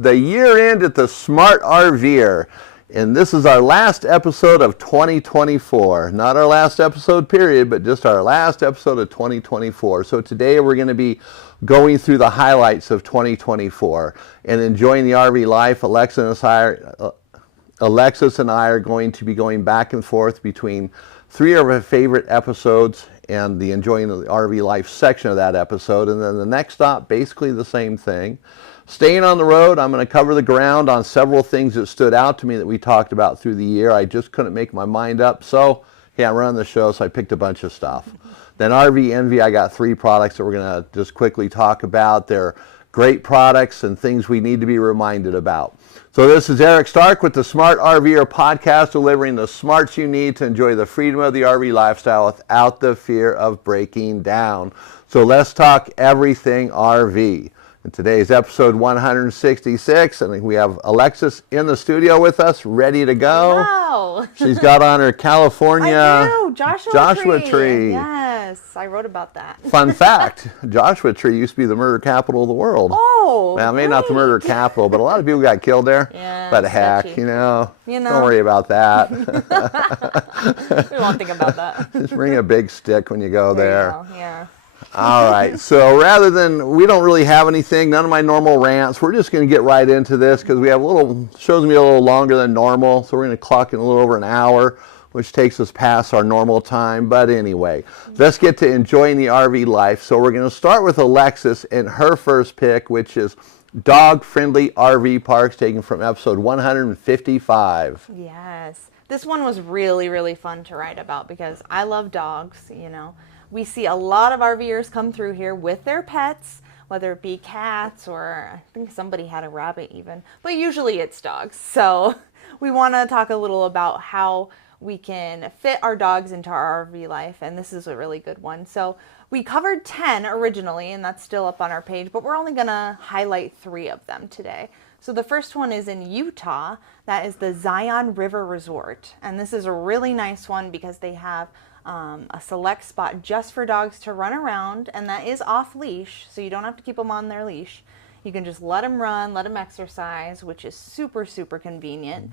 The year end at the Smart RVer, and this is our last episode of 2024. Not our last episode period, but just our last episode of 2024. So today we're going to be going through the highlights of 2024 and enjoying the RV life. Alexis and I are going to be going back and forth between three of our favorite episodes and the enjoying the RV life section of that episode, and then the next stop, basically the same thing. Staying on the road, I'm going to cover the ground on several things that stood out to me that we talked about through the year. I just couldn't make my mind up, so yeah, I'm running the show, so I picked a bunch of stuff. Then RV Envy, I got three products that we're going to just quickly talk about. They're great products and things we need to be reminded about. So this is Eric Stark with the Smart RVer podcast, delivering the smarts you need to enjoy the freedom of the RV lifestyle without the fear of breaking down. So let's talk everything RV. In today's episode 166, I think we have Alexis in the studio with us, ready to go. Wow. She's got on her California Joshua tree. Yes, I wrote about that. Fun fact, Joshua Tree used to be the murder capital of the world. Oh, well, maybe not the murder capital, but a lot of people got killed there. Yeah, but heck, sketchy. you know, don't worry about that. We won't think about that. Just bring a big stick when you go there. You go. Yeah. All right, so rather than, we don't really have anything, none of my normal rants, we're just going to get right into this because we have shows me a little longer than normal, so we're going to clock in a little over an hour, which takes us past our normal time. But anyway, let's get to enjoying the RV life. So we're going to start with Alexis and her first pick, which is dog-friendly RV parks, taken from episode 155. Yes. This one was really, really fun to write about because I love dogs, you know. We see a lot of RVers come through here with their pets, whether it be cats or I think somebody had a rabbit even, but usually it's dogs. So we want to talk a little about how we can fit our dogs into our RV life, and this is a really good one. So we covered 10 originally, and that's still up on our page, but we're only going to highlight 3 of them today. So the first one is in Utah. That is the Zion River Resort, and this is a really nice one because they have a select spot just for dogs to run around, and that is off leash, so you don't have to keep them on their leash. You can just let them run, let them exercise, which is super, super convenient.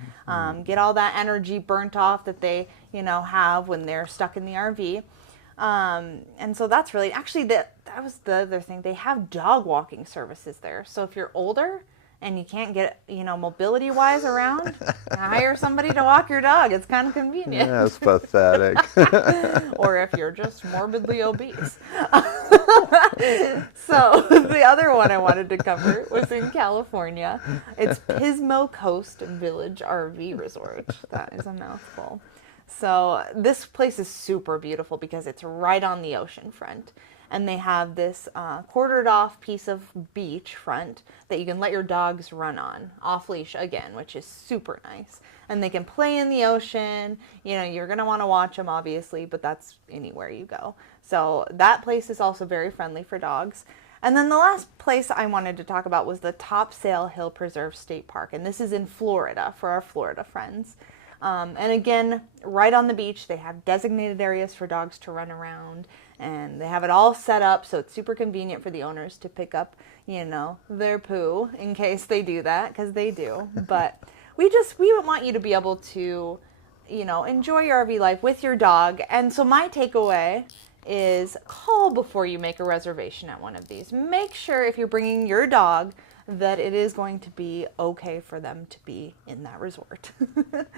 Get all that energy burnt off that they, have when they're stuck in the RV. And so that's really, actually, that was the other thing. They have dog walking services there. So if you're older and you can't get, mobility-wise around, hire somebody to walk your dog. It's kind of convenient. Yeah, it's pathetic. Or if you're just morbidly obese. So the other one I wanted to cover was in California. It's Pismo Coast Village RV Resort. That is a mouthful. So this place is super beautiful because it's right on the ocean front. And they have this quartered off piece of beach front that you can let your dogs run on, off leash again, which is super nice. And they can play in the ocean. You're going to want to watch them, obviously, but that's anywhere you go. So that place is also very friendly for dogs. And then the last place I wanted to talk about was the Topsail Hill Preserve State Park. And this is in Florida for our Florida friends. And again, right on the beach, they have designated areas for dogs to run around, and they have it all set up so it's super convenient for the owners to pick up, their poo in case they do that, because they do. But we want you to be able to, enjoy your RV life with your dog. And so my takeaway is call before you make a reservation at one of these. Make sure if you're bringing your dog that it is going to be okay for them to be in that resort.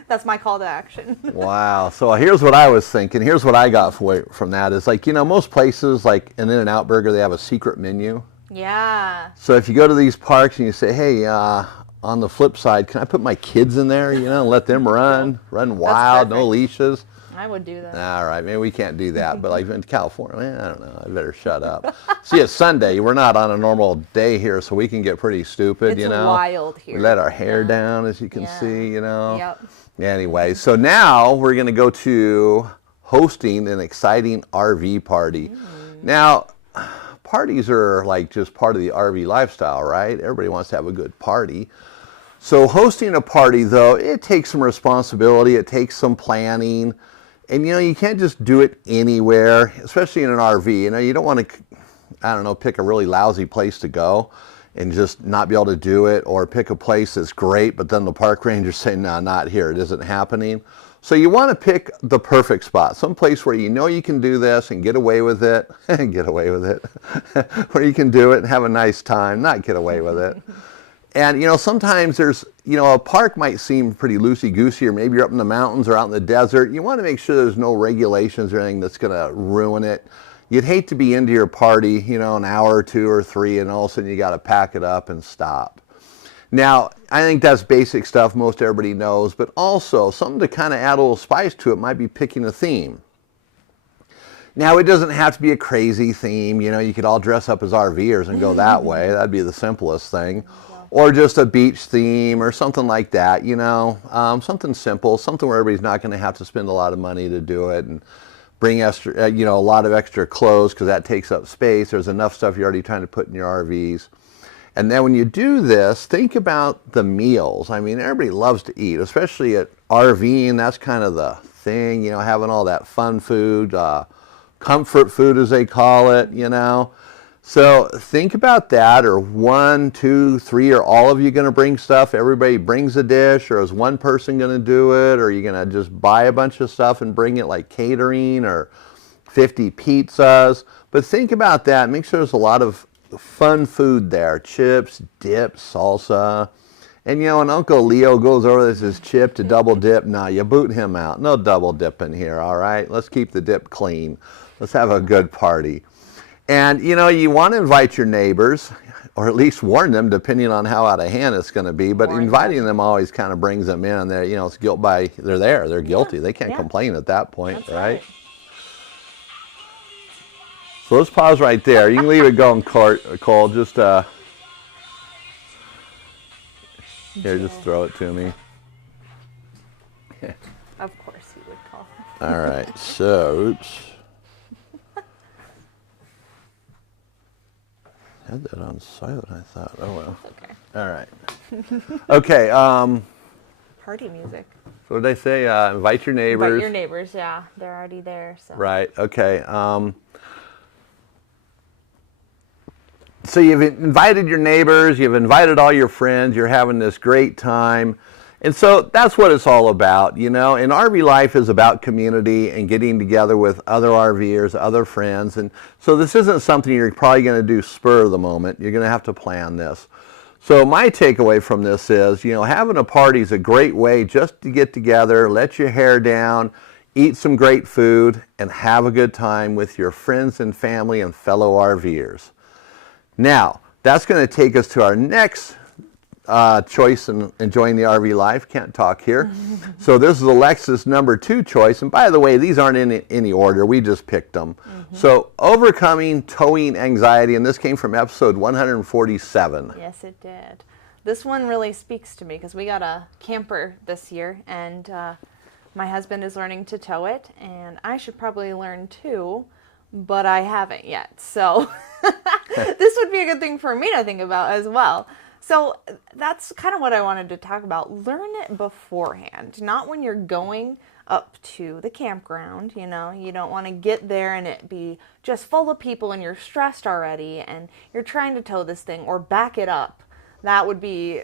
That's my call to action. Wow. So here's what I was thinking. Here's what I got from that is most places like an In-N-Out Burger, they have a secret menu. Yeah. So if you go to these parks and you say, hey, on the flip side, can I put my kids in there, and let them run wild, no leashes? I would do that. All right, maybe we can't do that, but like in California, I don't know, I better shut up. See, it's Sunday. We're not on a normal day here, so we can get pretty stupid, It's wild here. We let our hair down, as you can see, Yep. Anyway, so now we're going to go to hosting an exciting RV party. Now, parties are like just part of the RV lifestyle, right? Everybody wants to have a good party. So hosting a party, though, it takes some responsibility. It takes some planning. And, you can't just do it anywhere, especially in an RV. You don't want to, pick a really lousy place to go. and just not be able to do it, or pick a place that's great, but then the park rangers say, no, not here, it isn't happening. So you want to pick the perfect spot, some place where you know you can do this and get away with it, get away with it, where you can do it and have a nice time, not get away with it. And, sometimes there's, a park might seem pretty loosey-goosey, or maybe you're up in the mountains or out in the desert. You want to make sure there's no regulations or anything that's going to ruin it. You'd hate to be into your party, an hour or two or three, and all of a sudden you got to pack it up and stop. Now, I think that's basic stuff most everybody knows, but also something to kind of add a little spice to it might be picking a theme. Now, it doesn't have to be a crazy theme. You could all dress up as RVers and go that way. That'd be the simplest thing. Or just a beach theme or something like that, something simple, something where everybody's not going to have to spend a lot of money to do it, and bring extra, a lot of extra clothes, because that takes up space. There's enough stuff you're already trying to put in your RVs. And then when you do this, think about the meals. I mean, everybody loves to eat, especially at RVing. That's kind of the thing, having all that fun food, comfort food as they call it, So think about that. Or 1, 2, 3, are all of you going to bring stuff? Everybody brings a dish, or is one person going to do it? Or are you going to just buy a bunch of stuff and bring it, like catering, or 50 pizzas? But think about that. Make sure there's a lot of fun food there. Chips, dip, salsa. And when Uncle Leo goes over this his chip to double dip, nah, you boot him out. No double dipping here, all right? Let's keep the dip clean. Let's have a good party. And, you want to invite your neighbors, or at least warn them, depending on how out of hand it's going to be. But inviting them always kind of brings them in, and it's guilt by, they're there, they're guilty. They can't complain at that point, That's right? So let's pause right there. You can leave it going, Cole. Just, here, just throw it to me. Of course you would call. All right, so, oops. I had that on silent, I thought. Oh, well. Okay. All right. Okay. Party music. So what did they say? Invite your neighbors. Invite your neighbors, yeah. They're already there. So. Right. Okay. So you've invited your neighbors. You've invited all your friends. You're having this great time. And so that's what it's all about, And RV life is about community and getting together with other RVers, other friends. And so this isn't something you're probably going to do spur of the moment. You're going to have to plan this. So my takeaway from this is, having a party is a great way just to get together, let your hair down, eat some great food, and have a good time with your friends and family and fellow RVers. Now, that's going to take us to our next choice in enjoying the RV life. Can't talk here. So this is Alexis' number 2 choice. And by the way, these aren't in any order. We just picked them. So overcoming towing anxiety, and this came from episode 147. Yes, it did. This one really speaks to me because we got a camper this year, and my husband is learning to tow it, and I should probably learn too, but I haven't yet. So this would be a good thing for me to think about as well. So that's kind of what I wanted to talk about. Learn it beforehand, not when you're going up to the campground. You don't want to get there and it be just full of people and you're stressed already and you're trying to tow this thing or back it up. That would be,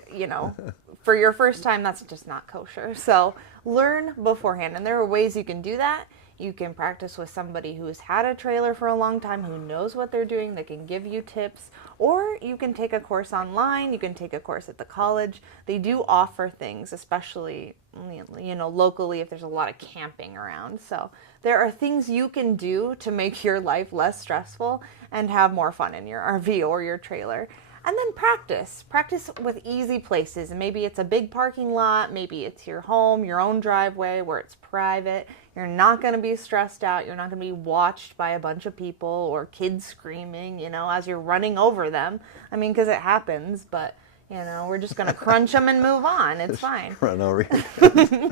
for your first time, that's just not kosher. So learn beforehand. And there are ways you can do that. You can practice with somebody who's had a trailer for a long time, who knows what they're doing, that can give you tips. Or you can take a course online. You can take a course at the college. They do offer things, especially, locally if there's a lot of camping around. So there are things you can do to make your life less stressful and have more fun in your RV or your trailer. And then practice. Practice with easy places. And maybe it's a big parking lot. Maybe it's your home, your own driveway where it's private. You're not going to be stressed out. You're not going to be watched by a bunch of people or kids screaming, as you're running over them. I mean, because it happens, but, we're just going to crunch them and move on. It's fine. Run over you.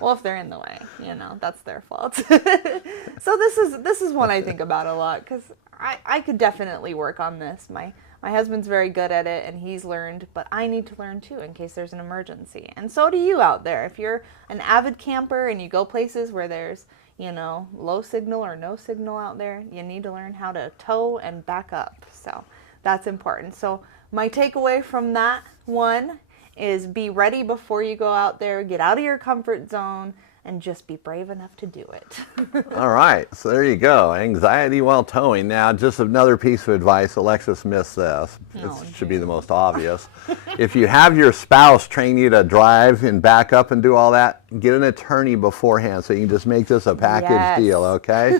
Well, if they're in the way, that's their fault. So this is one I think about a lot because I could definitely work on this. My husband's very good at it, and he's learned, but I need to learn too in case there's an emergency. And so do you out there. If you're an avid camper and you go places where there's, low signal or no signal out there, you need to learn how to tow and back up. So That's important. So my takeaway from that one is be ready before you go out there, get out of your comfort zone, and just be brave enough to do it. All right, so there you go. Anxiety while towing. Now, just another piece of advice. Alexis missed this. It should be the most obvious. If you have your spouse train you to drive and back up and do all that, get an attorney beforehand so you can just make this a package deal, okay?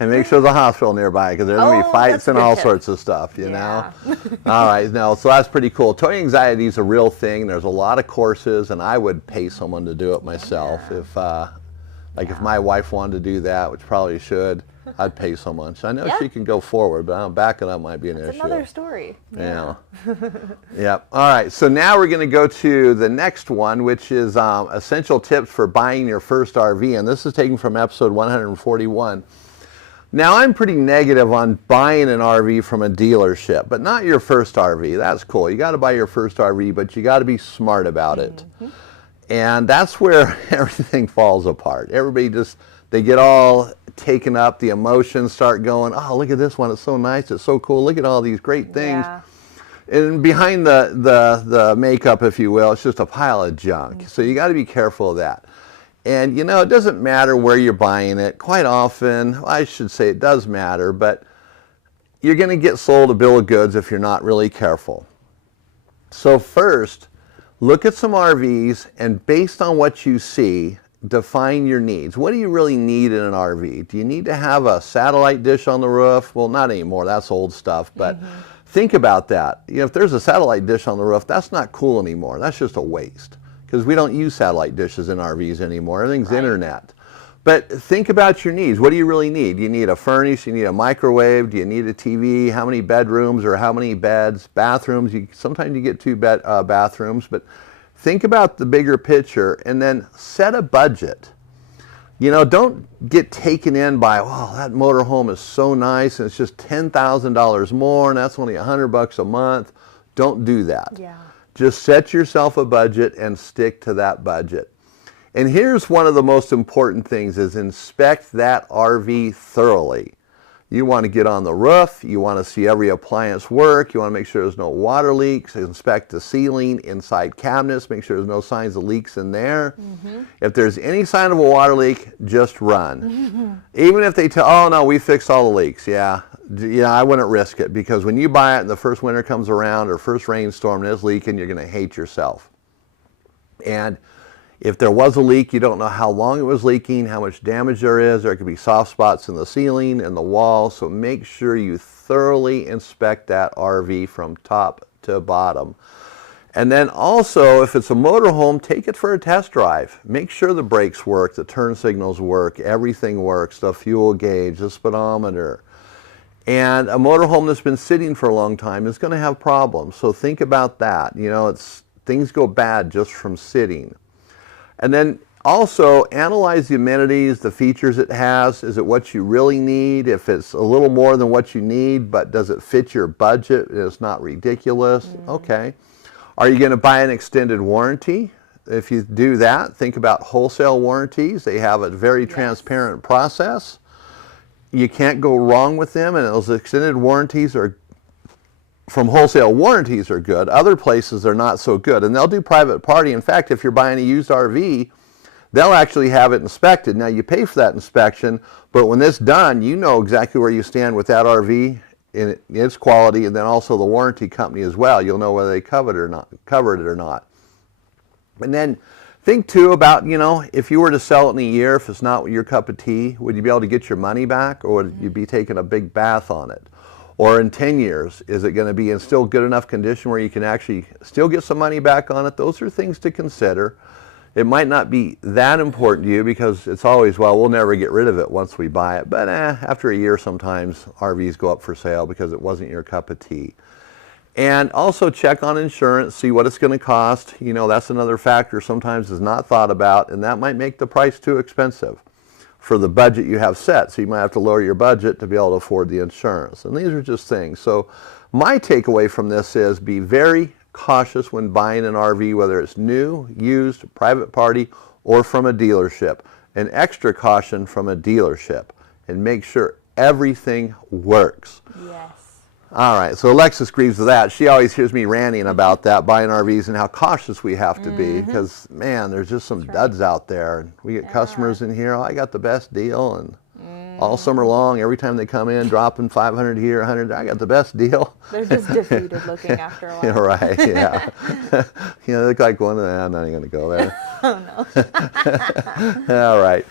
And make sure there's a hospital nearby, because there's going to be fights and all sorts of stuff, you know? All right, no, so that's pretty cool. Towing anxiety is a real thing. There's a lot of courses, and I would pay someone to do it myself. If if my wife wanted to do that, which probably should, I'd pay someone. So I know she can go forward, but backing up might be an issue. It's another story. Yeah. Yep. All right. So now we're going to go to the next one, which is essential tips for buying your first RV. And this is taken from episode 141. Now, I'm pretty negative on buying an RV from a dealership, but not your first RV. That's cool. You got to buy your first RV, but you got to be smart about it. And that's where everything falls apart. Everybody they get all taken up, the emotions start going, oh, look at this one, it's so nice, it's so cool, look at all these great things. And behind the makeup, if you will, it's just a pile of junk. So you got to be careful of that. And you know, it doesn't matter where you're buying it. Quite often, I should say it does matter, but you're going to get sold a bill of goods if you're not really careful. So first, look at some RVs, and based on what you see, define your needs. What do you really need in an RV? Do you need to have a satellite dish on the roof? Well, not anymore. That's old stuff. But think about that. You know, if there's a satellite dish on the roof, that's not cool anymore. That's just a waste, because we don't use satellite dishes in RVs anymore. Everything's internet. But think about your needs. What do you really need? Do you need a furnace? Do you need a microwave? Do you need a TV? How many bedrooms or how many beds? Bathrooms? Sometimes you get two bathrooms, but think about the bigger picture and then set a budget. You know, don't get taken in by, wow, that motorhome is so nice and it's just $10,000 more and that's only $100 a month. Don't do that. Just set yourself a budget and stick to that budget. And here's one of the most important things is inspect that RV thoroughly. You want to get on the roof, you want to see every appliance work, you want to make sure there's no water leaks, inspect the ceiling, inside cabinets, make sure there's no signs of leaks in there. If there's any sign of a water leak, just run. Even if they tell, oh no, we fixed all the leaks. Yeah, I wouldn't risk it, because when you buy it and the first winter comes around or first rainstorm and it's leaking, you're going to hate yourself. And if there was a leak, you don't know how long it was leaking, how much damage there is. There could be soft spots in the ceiling and the wall. So make sure you thoroughly inspect that RV from top to bottom. And then also, if it's a motorhome, take it for a test drive. Make sure the brakes work, the turn signals work, everything works, the fuel gauge, the speedometer. And a motorhome that's been sitting for a long time is going to have problems. So think about that. You know, things go bad just from sitting. And then also analyze the amenities, the features it has. Is it what you really need? If it's a little more than what you need, but does it fit your budget? It's not ridiculous. Okay. Are you going to buy an extended warranty? If you do that, think about wholesale warranties. They have a very transparent process. You can't go wrong with them, and those extended warranties from wholesale warranties are good. Other places are not so good, and they'll do private party. In fact, if you're buying a used RV, they'll actually have it inspected. Now, you pay for that inspection, but when it's done, you know exactly where you stand with that RV in its quality, and then also the warranty company as well. You'll know whether they covered it or not. And then think too about, you know, if you were to sell it in a year, if it's not your cup of tea, would you be able to get your money back, or would you be taking a big bath on it? Or in 10 years, is it going to be in still good enough condition where you can actually still get some money back on it? Those are things to consider. It might not be that important to you, because it's always, well, we'll never get rid of it once we buy it. But after a year, sometimes RVs go up for sale because it wasn't your cup of tea. And also check on insurance, see what it's going to cost. You know, that's another factor sometimes is not thought about, and that might make the price too expensive for the budget you have set. So you might have to lower your budget to be able to afford the insurance. And these are just things. So my takeaway from this is be very cautious when buying an RV, whether it's new, used, private party, or from a dealership. And extra caution from a dealership. And make sure everything works. Yes. All right, so Alexis agrees with that. She always hears me ranting about that, buying RVs and how cautious we have to be because, man, there's just some duds out there. We get customers in here, oh, I got the best deal, and all summer long, every time they come in, dropping 500 here, 100, I got the best deal. They're just defeated looking after a while. Yeah, right, yeah. You know, they look like one of them, I'm not even going to go there. Oh, no. All right.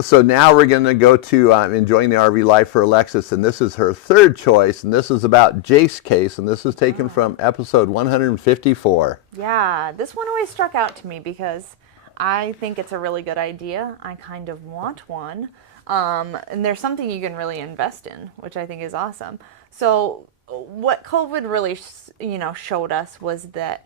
So now we're going to go to enjoying the RV life for Alexis, and this is her third choice, and this is about Jace case, and this is taken from episode 154. Yeah, this one always struck out to me because I think it's a really good idea. I kind of want one, and there's something you can really invest in, which I think is awesome. So what COVID really, showed us was that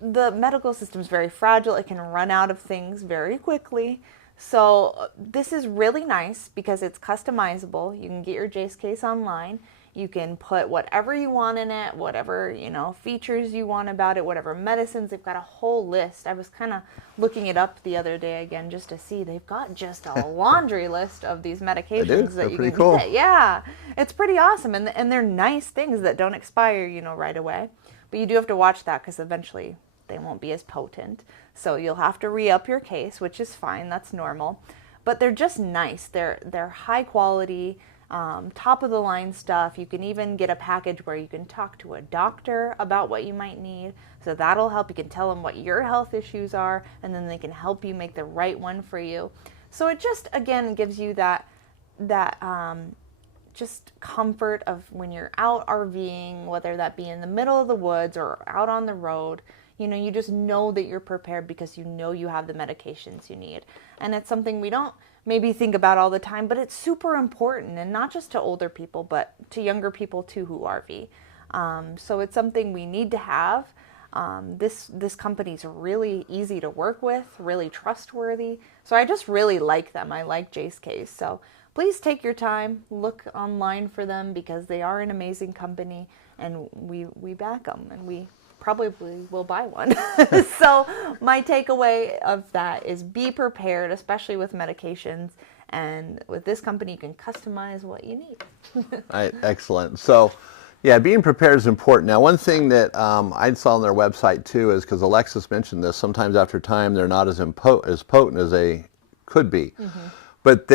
the medical system is very fragile. It can run out of things very quickly. So this is really nice because it's customizable. You can get your Jace case online. You can put whatever you want in it, whatever, features you want about it, whatever medicines. They've got a whole list. I was kind of looking it up the other day again just to see. They've got just a laundry list of these medications that you can get. Yeah, it's pretty awesome. And they're nice things that don't expire, right away. But you do have to watch that because eventually they won't be as potent. So you'll have to re-up your case, which is fine. That's normal. But they're just nice. They're high quality, top of the line stuff. You can even get a package where you can talk to a doctor about what you might need. So that'll help. You can tell them what your health issues are, and then they can help you make the right one for you. So it just, again, gives you that just comfort of when you're out RVing, whether that be in the middle of the woods or out on the road. You just know that you're prepared because you know you have the medications you need. And it's something we don't maybe think about all the time, but it's super important, and not just to older people, but to younger people too who RV. So it's something we need to have. This company's really easy to work with, really trustworthy. So I just really like them. I like Jace Case. So please take your time, look online for them because they are an amazing company, and we back them, and we probably will buy one. So my takeaway of that is be prepared, especially with medications. And with this company, you can customize what you need. Right, excellent. So, yeah, being prepared is important. Now, one thing that I saw on their website, too, is because Alexis mentioned this, sometimes after time, they're not as potent as they could be. Mm-hmm. But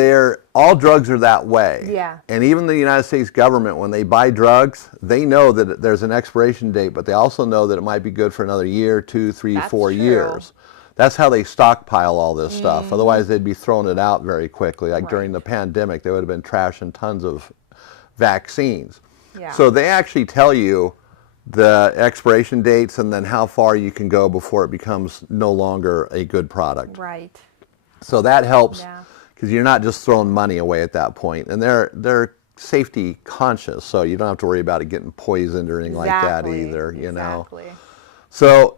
all drugs are that way. Yeah. And even the United States government, when they buy drugs, they know that there's an expiration date, but they also know that it might be good for another year, 2, 3, That's 4 true. Years. That's how they stockpile all this stuff. Otherwise, they'd be throwing it out very quickly. Like during the pandemic, they would have been trashing tons of vaccines. Yeah. So they actually tell you the expiration dates and then how far you can go before it becomes no longer a good product. Right. So that helps. Yeah. Because you're not just throwing money away at that point. And they're safety conscious, so you don't have to worry about it getting poisoned or anything like that either, know. So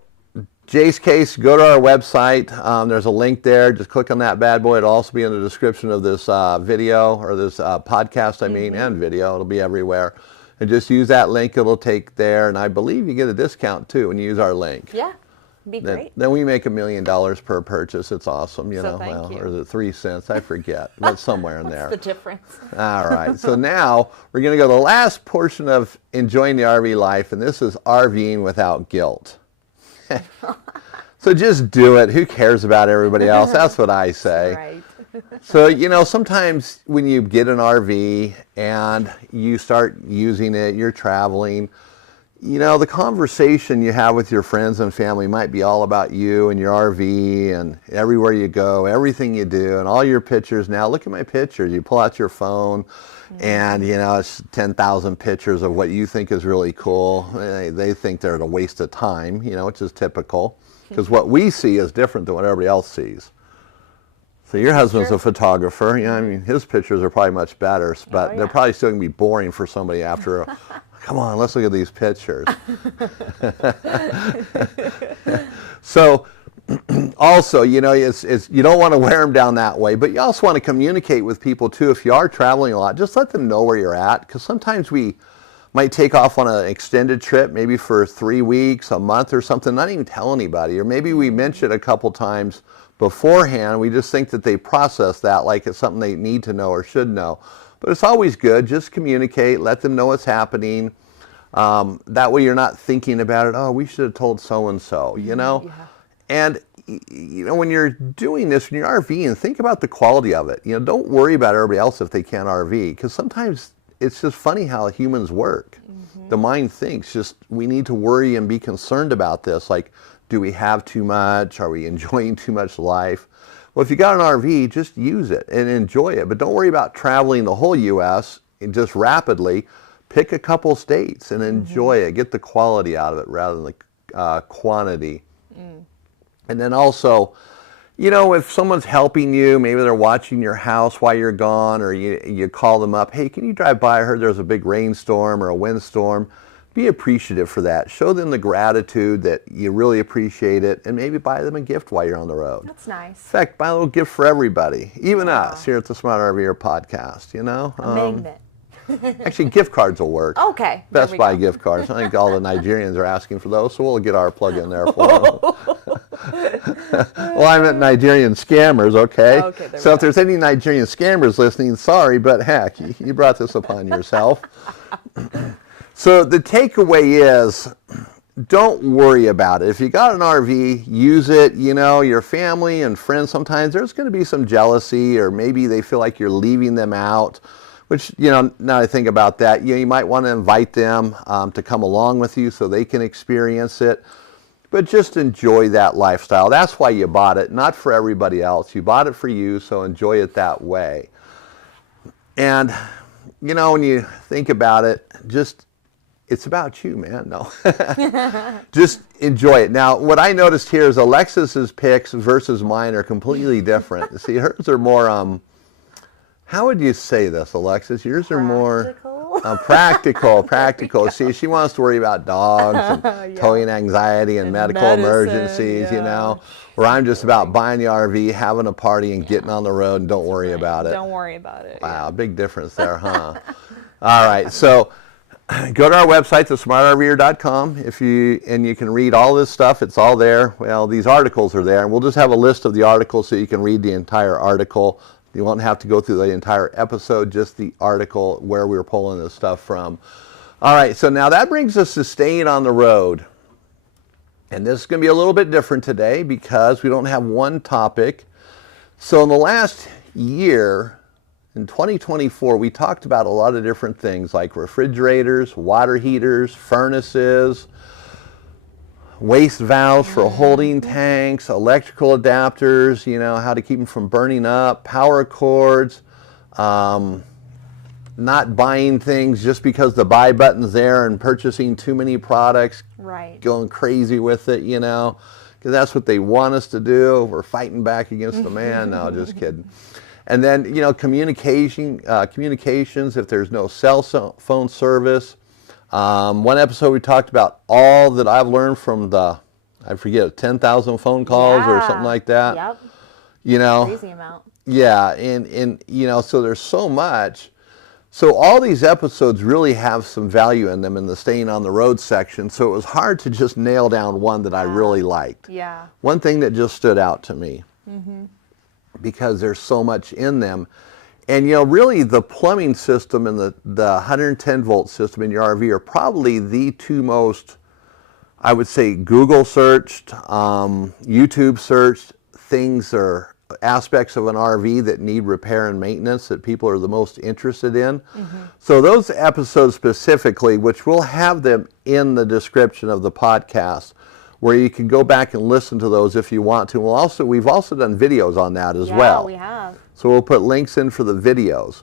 Jace Case, go to our website. There's a link there. Just click on that bad boy. It'll also be in the description of this video, or this podcast, and video. It'll be everywhere. And just use that link. It'll take there. And I believe you get a discount, too, when you use our link. Yeah. Be great. Then we make $1 million per purchase. It's awesome, so thank you. Or is it 3 cents? I forget, but somewhere in there. What's the difference? All right. So now we're going to go to the last portion of enjoying the RV life, and this is RVing without guilt. So just do it. Who cares about everybody else? That's what I say. Right. So, sometimes when you get an RV and you start using it, you're traveling, the conversation you have with your friends and family might be all about you and your RV and everywhere you go, everything you do, and all your pictures. Now, look at my pictures. You pull out your phone, and, it's 10,000 pictures of what you think is really cool. They think they're a waste of time, which is typical, because what we see is different than what everybody else sees. So your husband's a photographer. His pictures are probably much better, but they're probably still going to be boring for somebody after come on, let's look at these pictures. So also, it's you don't want to wear them down that way, but you also want to communicate with people too. If you are traveling a lot, just let them know where you're at, because sometimes we might take off on an extended trip, maybe for 3 weeks, a month or something, not even tell anybody, or maybe we mention it a couple times beforehand. We just think that they process that like it's something they need to know or should know. But it's always good, just communicate, let them know what's happening. That way you're not thinking about it, oh, we should have told so-and-so, you know? Yeah. And, you know, when you're doing this, when you're RVing, think about the quality of it. You know, don't worry about everybody else if they can't RV, because sometimes it's just funny how humans work. The mind thinks just we need to worry and be concerned about this. Like, do we have too much? Are we enjoying too much life? Well, if you got an RV, just use it and enjoy it. But don't worry about traveling the whole U.S. and just rapidly. Pick a couple states and enjoy it. Get the quality out of it rather than the quantity. And then also, you know, if someone's helping you, maybe they're watching your house while you're gone, or you call them up, hey, can you drive by? I heard there's a big rainstorm or a windstorm. Be appreciative for that. Show them the gratitude that you really appreciate it, and maybe buy them a gift while you're on the road. That's nice. In fact, buy a little gift for everybody, even us here at the Smart RVer podcast, you know? A magnet. Actually, gift cards will work. Okay. Best Buy gift cards. I think all the Nigerians are asking for those, so we'll get our plug in there for them. Well, I meant Nigerian scammers, okay? So if there's any Nigerian scammers listening, sorry, but heck, you brought this upon yourself. So the takeaway is, don't worry about it. If you got an RV, use it. You know, your family and friends, sometimes there's going to be some jealousy, or maybe they feel like you're leaving them out. Which, you know, now I think about that, you might want to invite them to come along with you so they can experience it. But just enjoy that lifestyle. That's why you bought it, not for everybody else. You bought it for you, so enjoy it that way. And, you know, when you think about it, just, it's about you, man. No. Just enjoy it. Now, what I noticed here is Alexis's picks versus mine are completely different. See, hers are more... how would you say this, Alexis? Yours are more practical. See, she wants to worry about dogs and towing anxiety and medical emergencies, you know. Where I'm just about buying the RV, having a party, and getting on the road, and don't worry about it. Don't worry about it. Wow, big difference there, huh? All right, so go to our website, thesmartrver.com, and you can read all this stuff. It's all there. Well, these articles are there, and we'll just have a list of the articles so you can read the entire article. You won't have to go through the entire episode, just the article where we were pulling this stuff from. All right, so now that brings us to staying on the road. And this is going to be a little bit different today because we don't have one topic. So in the last year, in 2024, we talked about a lot of different things like refrigerators, water heaters, furnaces, waste valves for holding tanks, electrical adapters, you know, how to keep them from burning up, power cords, not buying things just because the buy button's there and purchasing too many products, going crazy with it, you know, because that's what they want us to do. We're fighting back against the man. No, just kidding. And then, you know, communications, if there's no cell phone service. One episode we talked about all that I've learned from the, I forget, 10,000 phone calls or something like that. Yep. You know. Crazy amount. Yeah, and you know, so there's so much. So all these episodes really have some value in them in the staying on the road section. So it was hard to just nail down one that I really liked. Yeah. One thing that just stood out to me because there's so much in them. And, you know, really the plumbing system and the 110 volt system in your RV are probably the two most, I would say, Google searched, YouTube searched things or aspects of an RV that need repair and maintenance that people are the most interested in. So those episodes specifically, which we'll have them in the description of the podcast, where you can go back and listen to those if you want to. We've also done videos on that as well. Yeah, we have. So we'll put links in for the videos.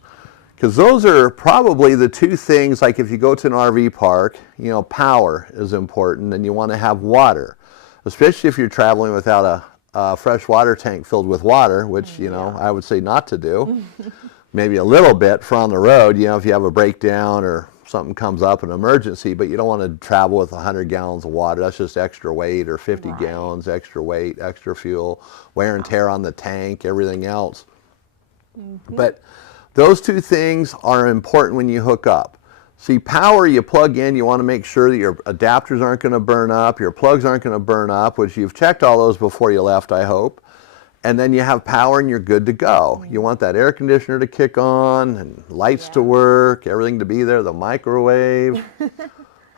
Because those are probably the two things, like if you go to an RV park, you know, power is important and you want to have water. Especially if you're traveling without a fresh water tank filled with water, which, you know, I would say not to do. Maybe a little bit for on the road, you know, if you have a breakdown or something comes up, an emergency, but you don't want to travel with 100 gallons of water. That's just extra weight, or 50 gallons, extra weight, extra fuel, wear and tear on the tank, everything else. But those two things are important when you hook up. See, power, you plug in, you want to make sure that your adapters aren't going to burn up, your plugs aren't going to burn up, which you've checked all those before you left, I hope. And then you have power and you're good to go. You want that air conditioner to kick on and lights to work, everything to be there, the microwave.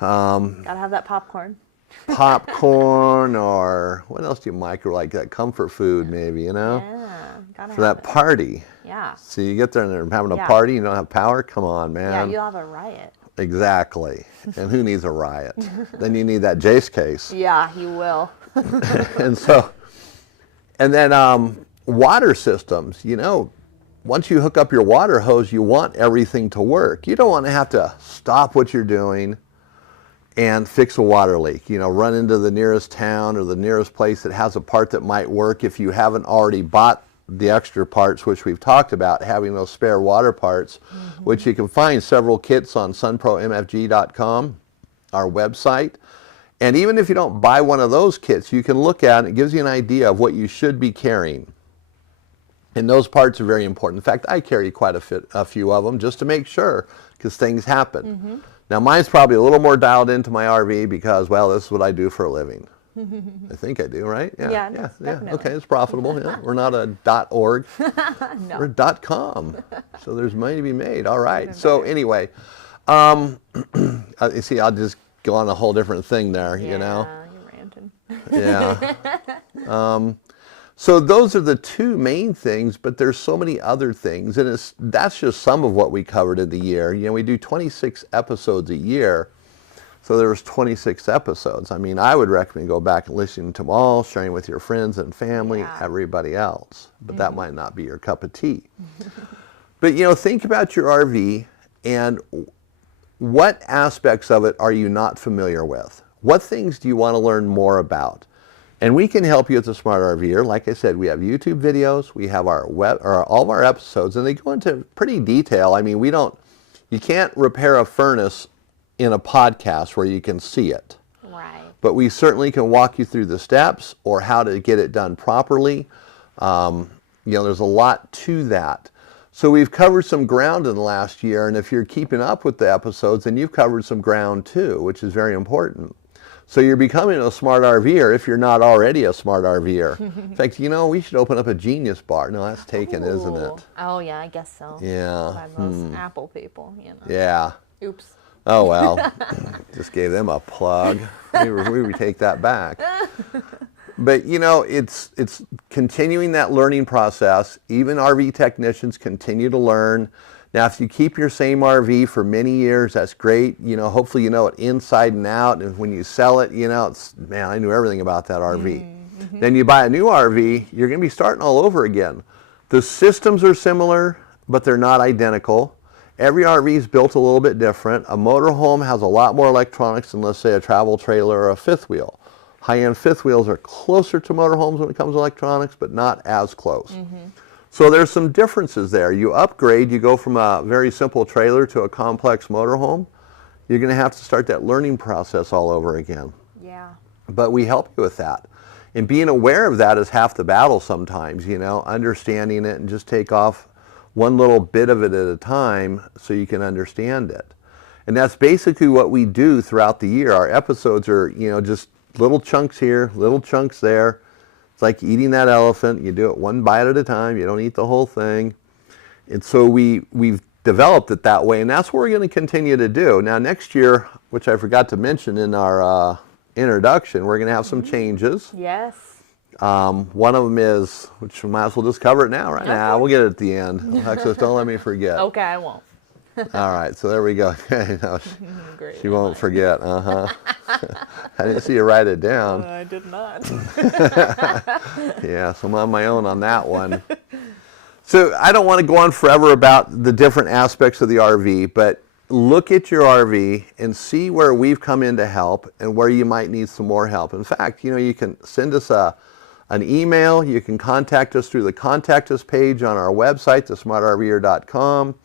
Gotta have that popcorn. Popcorn, or what else do you micro, like that comfort food maybe, you know? Yeah, gotta For have that it. party. Yeah. So you get there and they're having a Yeah. party, you don't have power? Come on, man. Yeah, you'll have a riot. Exactly. And who needs a riot? Then you need that Jace case. Yeah, you will. And then water systems, you know, once you hook up your water hose, you want everything to work. You don't want to have to stop what you're doing and fix a water leak. You know, run into the nearest town or the nearest place that has a part that might work if you haven't already bought the extra parts, which we've talked about, having those spare water parts, which you can find several kits on sunpromfg.com, our website. And even if you don't buy one of those kits, you can look at it. It gives you an idea of what you should be carrying. And those parts are very important. In fact, I carry quite a few of them just to make sure, because things happen. Now, mine's probably a little more dialed into my RV because, well, this is what I do for a living. I think I do, right? Yeah, definitely. Okay, it's profitable. Yeah. We're not a .org. No. We're .com. So there's money to be made. All right. So anyway, you see, I'll just go on a whole different thing there, you know? Yeah, you're ranting. Yeah. So those are the two main things, but there's so many other things, and that's just some of what we covered in the year. You know, we do 26 episodes a year, so there was 26 episodes. I mean, I would recommend go back and listening to them all, sharing with your friends and family, everybody else, but that might not be your cup of tea. But, you know, think about your RV and what aspects of it are you not familiar with? What things do you want to learn more about? And we can help you at the Smart RVer. Like I said, we have YouTube videos, we have our all of our episodes, and they go into pretty detail. I mean, you can't repair a furnace in a podcast where you can see it. Right. But we certainly can walk you through the steps or how to get it done properly. You know, there's a lot to that. So we've covered some ground in the last year, and if you're keeping up with the episodes, then you've covered some ground too, which is very important. So you're becoming a smart RVer if you're not already a smart RVer. In fact, you know, we should open up a Genius Bar. No, that's taken, isn't it? Oh, yeah, I guess so. Yeah. By those Apple people, you know. Yeah. Oops. Oh, well, just gave them a plug. We would take that back. But, you know, it's continuing that learning process. Even RV technicians continue to learn. Now, if you keep your same RV for many years, that's great. You know, hopefully you know it inside and out. And when you sell it, you know, it's, man, I knew everything about that RV. Then you buy a new RV, you're going to be starting all over again. The systems are similar, but they're not identical. Every RV is built a little bit different. A motorhome has a lot more electronics than, let's say, a travel trailer or a fifth wheel. High-end fifth wheels are closer to motorhomes when it comes to electronics, but not as close. So there's some differences there. You upgrade, you go from a very simple trailer to a complex motorhome, you're going to have to start that learning process all over again. Yeah. But we help you with that. And being aware of that is half the battle sometimes, you know, understanding it and just take off one little bit of it at a time so you can understand it. And that's basically what we do throughout the year. Our episodes are, you know, just little chunks here, little chunks there. It's like eating that elephant. You do it one bite at a time. You don't eat the whole thing. And so we've developed it that way, and that's what we're going to continue to do. Now, next year, which I forgot to mention in our introduction, we're going to have some changes. Yes. One of them is, which we might as well just cover it now, right? Now, we'll get it at the end. Alexis, don't let me forget. Okay, I won't. All right, so there we go. No, Great. she won't forget. I didn't see you write it down. I did not. Yeah, so I'm on my own on that one. So I don't want to go on forever about the different aspects of the RV, but look at your RV and see where we've come in to help and where you might need some more help. In fact, you know, you can send us an email. You can contact us through the Contact Us page on our website, thesmartrver.com.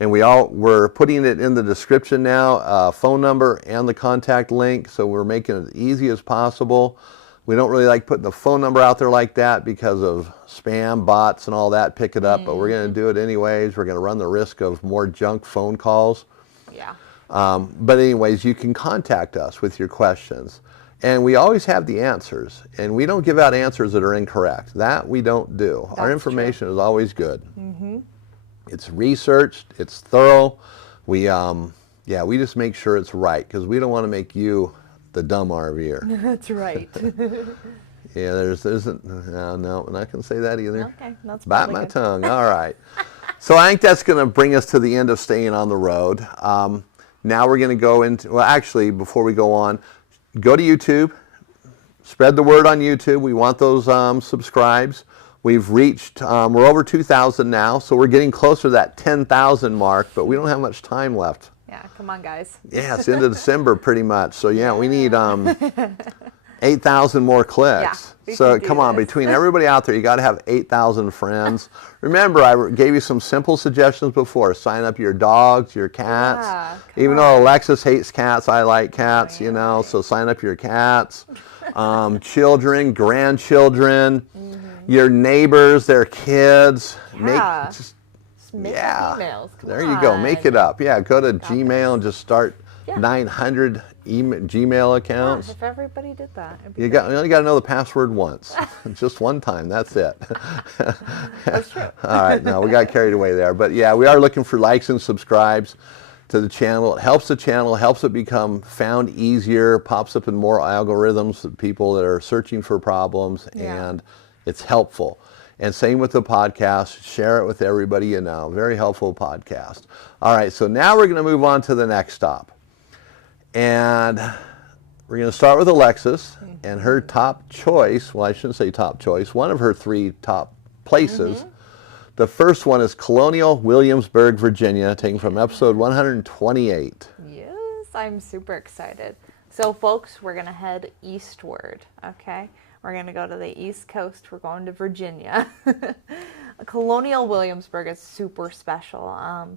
And we're putting it in the description now, phone number and the contact link, so we're making it as easy as possible. We don't really like putting the phone number out there like that because of spam, bots, and all that pick it up, but we're going to do it anyways. We're going to run the risk of more junk phone calls. Yeah. But anyways, you can contact us with your questions. And we always have the answers. And we don't give out answers that are incorrect. That we don't do. Our information is always good. It's researched, it's thorough. We Yeah, we just make sure it's right because we don't want to make you the dumb RVer. That's right. Yeah, no, no, I'm not going to say that either. Okay, that's Bite probably my good. tongue. All right. So I think that's going to bring us to the end of staying on the road. Now we're going to go into, well, actually, before we go on, go to YouTube. Spread the word on YouTube. We want those subscribes. We've reached, we're over 2,000 now, so we're getting closer to that 10,000 mark, but we don't have much time left. Yeah, come on, guys. Yeah, it's into December pretty much. So yeah, we need 8,000 more clicks. Yeah, So can do come on, this. between everybody out there, you got to have 8,000 friends. Remember, I gave you some simple suggestions before. Sign up your dogs, your cats. Yeah, Even come though on. Alexis hates cats, I like cats, yeah, you know, so sign up your cats. Children, grandchildren, your neighbors, their kids. Yeah. Just Make yeah. emails. Come There you go. Make it on. up. Yeah, go to Gmail and just start Yeah. 900 Gmail Yeah, accounts. if everybody did that, it'd be You only got to know the password once, just one time. That's it. That's true. All right, no, we got carried away there, but yeah, we are looking for likes and subscribes to the channel. It helps the channel, helps it become found easier, pops up in more algorithms of people that are searching for problems, Yeah. and it's helpful. And same with the podcast. Share it with everybody you know. Very helpful podcast. All right, so now we're going to move on to the next stop. And we're going to start with Alexis and her top choice. Well, I shouldn't say top choice. One of her 3 top places. The first one is Colonial Williamsburg, Virginia, taken from episode 128. Yes, I'm super excited. So, folks, we're going to head eastward, okay? We're going to go to the East Coast. We're going to Virginia. Colonial Williamsburg is super special.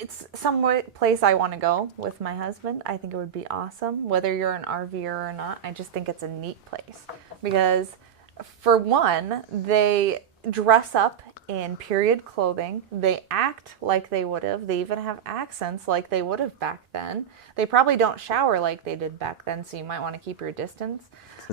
It's some place I want to go with my husband. I think it would be awesome. Whether you're an RVer or not, I just think it's a neat place. Because, for one, they dress up in period clothing. They act like they would have. They even have accents like they would have back then. They probably don't shower like they did back then, so you might want to keep your distance.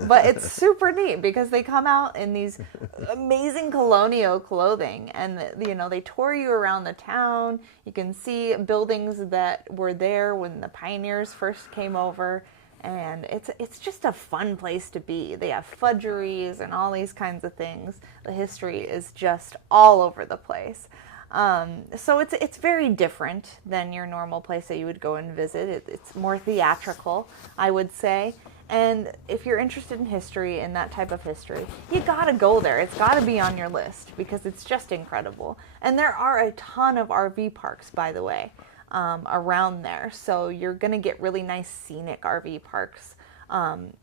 But it's super neat because they come out in these amazing colonial clothing, and you know, they tour you around the town. You can see buildings that were there when the pioneers first came over. And it's just a fun place to be. They have fudgeries and all these kinds of things. The history is just all over the place. So it's very different than your normal place that you would go and visit. It's more theatrical, I would say. And if you're interested in history and that type of history, you gotta go there. It's gotta be on your list because it's just incredible. And there are a ton of RV parks, by the way. Around there, so you're gonna get really nice scenic RV parks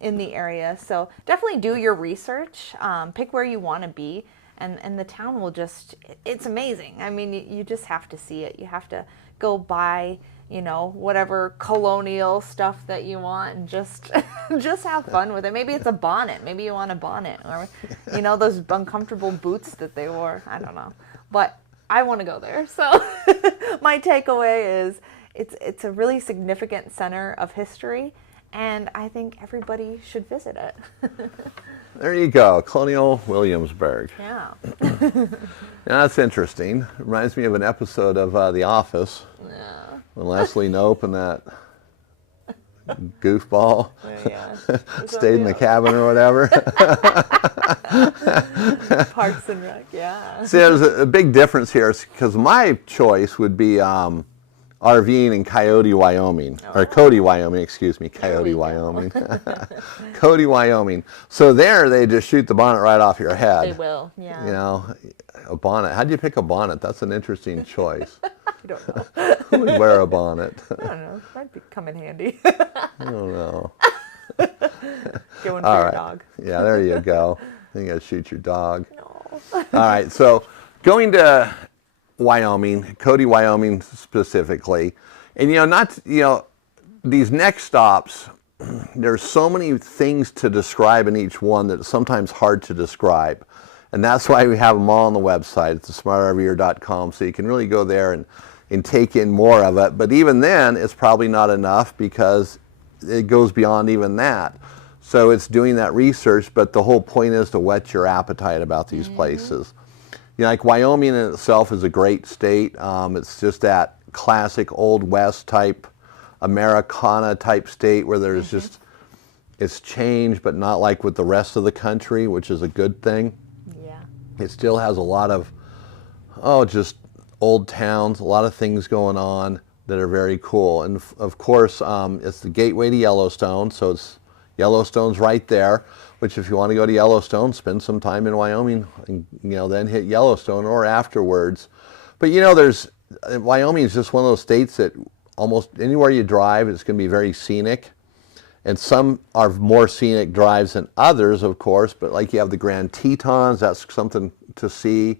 in the area. So definitely do your research, pick where you want to be, and the town will it's amazing. I mean, you just have to see it. You have to go buy, you know, whatever colonial stuff that you want and just have fun with it. Maybe it's a bonnet. Maybe you want a bonnet, or you know, those uncomfortable boots that they wore. I don't know, but I want to go there. So my takeaway is it's a really significant center of history, and I think everybody should visit it. There you go, Colonial Williamsburg. Yeah. Now, that's interesting. Reminds me of an episode of The Office Yeah. when Leslie Knope and that goofball Yeah. stayed in the cabin or whatever. Parks and Rec, yeah. See, there's a big difference here because my choice would be RVing in Coyote, Wyoming. Or Cody, Wyoming, excuse me. Coyote, Wyoming. Cody, Wyoming. So there they just shoot the bonnet right off your head. They will, yeah. You know, a bonnet. How'd you pick a bonnet? That's an interesting choice. I don't know. Who would wear a bonnet? I don't know. Might come in handy. I don't know. Get one for All your right. dog. Yeah, there you go. You gotta shoot your dog. No. All right, so going to Wyoming, Cody, Wyoming specifically, and these next stops, there's so many things to describe in each one that it's sometimes hard to describe, and that's why we have them all on the website. It's smartrver.com, so you can really go there and take in more of it. But even then, it's probably not enough because it goes beyond even that. So it's doing that research, but the whole point is to whet your appetite about these places. You know, like Wyoming in itself is a great state. It's just that classic Old West type Americana type state where there's just, it's changed, but not like with the rest of the country, which is a good thing. Yeah. It still has a lot of, just old towns, a lot of things going on that are very cool. And of course, it's the gateway to Yellowstone, so Yellowstone's right there, which if you want to go to Yellowstone, spend some time in Wyoming and, then hit Yellowstone or afterwards. But Wyoming is just one of those states that almost anywhere you drive, it's going to be very scenic. And some are more scenic drives than others, of course, but like you have the Grand Tetons, that's something to see.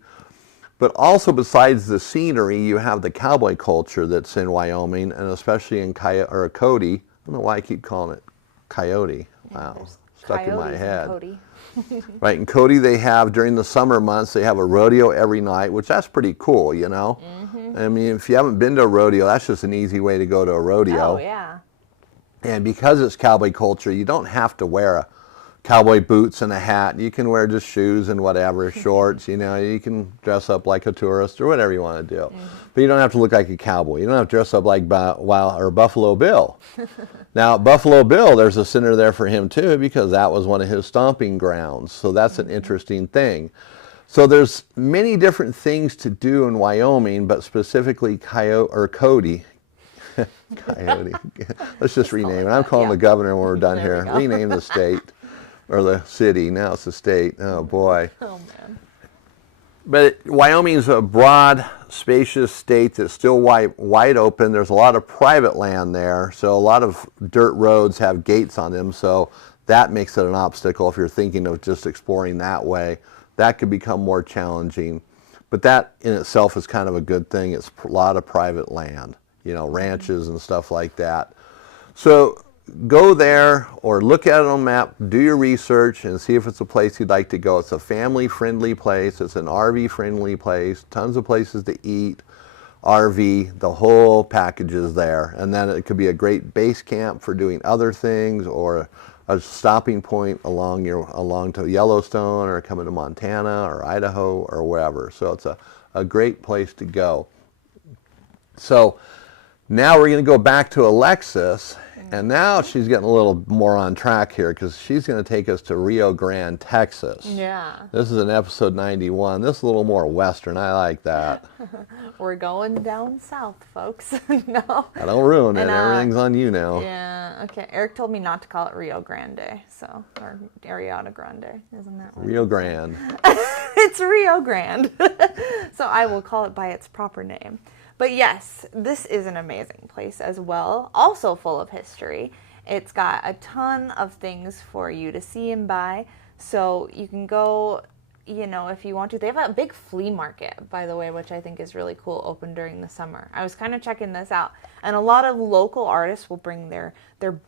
But also besides the scenery, you have the cowboy culture that's in Wyoming, and especially in Cody. I don't know why I keep calling it Coyote. Wow, stuck in my head. Cody. Right, in Cody they have, during the summer months, they have a rodeo every night, which that's pretty cool, I mean, if you haven't been to a rodeo, that's just an easy way to go to a rodeo. Oh, yeah. And because it's cowboy culture, you don't have to wear cowboy boots and a hat. You can wear just shoes and whatever, shorts, you can dress up like a tourist or whatever you want to do. But you don't have to look like a cowboy. You don't have to dress up like Buffalo Bill. Now, Buffalo Bill, there's a center there for him too, because that was one of his stomping grounds. So that's an interesting thing. So there's many different things to do in Wyoming, but specifically Cody. Coyote. Let's just rename it. I'm calling the governor when we're done here. Rename the state or the city. Now it's the state. Oh boy. Oh man. But Wyoming's a broad, spacious state that's still wide open. There's a lot of private land there, so a lot of dirt roads have gates on them. So that makes it an obstacle if you're thinking of just exploring that way. That could become more challenging. But that in itself is kind of a good thing. It's a lot of private land. Ranches and stuff like that. So go there or look at it on a map, do your research, and see if it's a place you'd like to go. It's a family-friendly place. It's an RV-friendly place. Tons of places to eat, RV, the whole package is there. And then it could be a great base camp for doing other things, or a stopping point along to Yellowstone, or coming to Montana or Idaho or wherever. So it's a great place to go. So now we're going to go back to Alexis, and now she's getting a little more on track here, because she's going to take us to Rio Grande, Texas. Yeah. This is an episode 91. This is a little more Western. I like that. We're going down south, folks. No. I don't ruin it. And, Everything's on you now. Yeah. Okay. Eric told me not to call it Rio Grande, or Ariana Grande. Isn't that what Rio Grande. It's Rio Grande. So I will call it by its proper name. But yes, this is an amazing place as well, also full of history. It's got a ton of things for you to see and buy, so you can go, if you want to. They have a big flea market, by the way, which I think is really cool, open during the summer. I was kind of checking this out, and a lot of local artists will bring their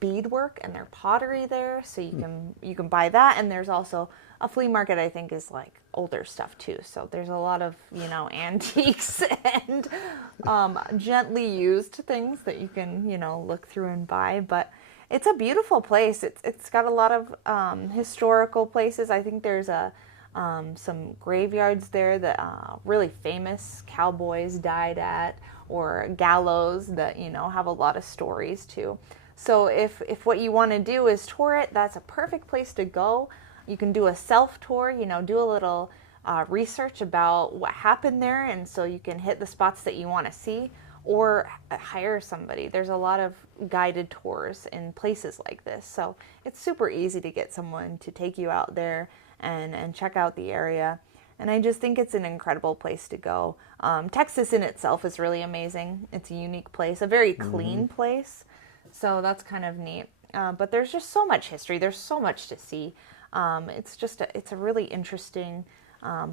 beadwork and their pottery there, so you can buy that. And there's also a flea market, I think, is like older stuff too. So there's a lot of, antiques and gently used things that you can, look through and buy. But it's a beautiful place. It's got a lot of historical places. I think there's some graveyards there that really famous cowboys died at, or gallows that, have a lot of stories too. So if what you want to do is tour it, that's a perfect place to go. You can do a self-tour, do a little research about what happened there, and so you can hit the spots that you want to see, or hire somebody. There's a lot of guided tours in places like this, so it's super easy to get someone to take you out there and check out the area. And I just think it's an incredible place to go. Texas in itself is really amazing. It's a unique place, a very clean place, so that's kind of neat. But there's just so much history. There's so much to see. It's a really interesting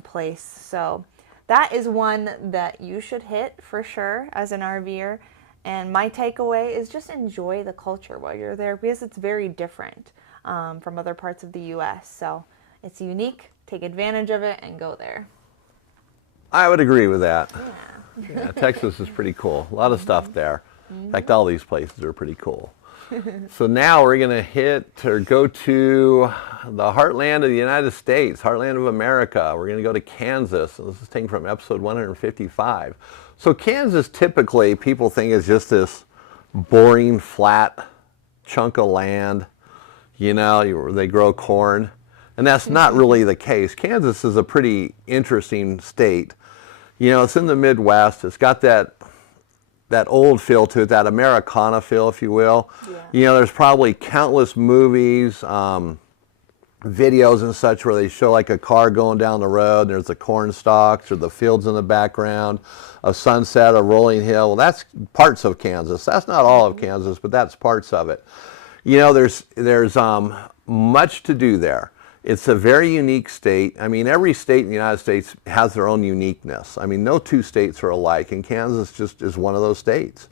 place. So that is one that you should hit for sure as an RVer. And my takeaway is just enjoy the culture while you're there, because it's very different from other parts of the U.S. So it's unique. Take advantage of it and go there. I would agree with that. Yeah. Texas is pretty cool. A lot of stuff there. In fact, all these places are pretty cool. So now we're going to go to the heartland of the United States, heartland of America. We're going to go to Kansas. This is taken from episode 155. So Kansas, typically, people think is just this boring, flat chunk of land. They grow corn. And that's not really the case. Kansas is a pretty interesting state. It's in the Midwest. It's got that old feel to it, that Americana feel, if you will. Yeah. There's probably countless movies, videos and such where they show like a car going down the road and there's the corn stalks or the fields in the background, a sunset, a rolling hill. Well, that's parts of Kansas. That's not all of Kansas, but that's parts of it. There's much to do there. It's a very unique state. I mean, every state in the United States has their own uniqueness. I mean, no two states are alike, and Kansas just is one of those states.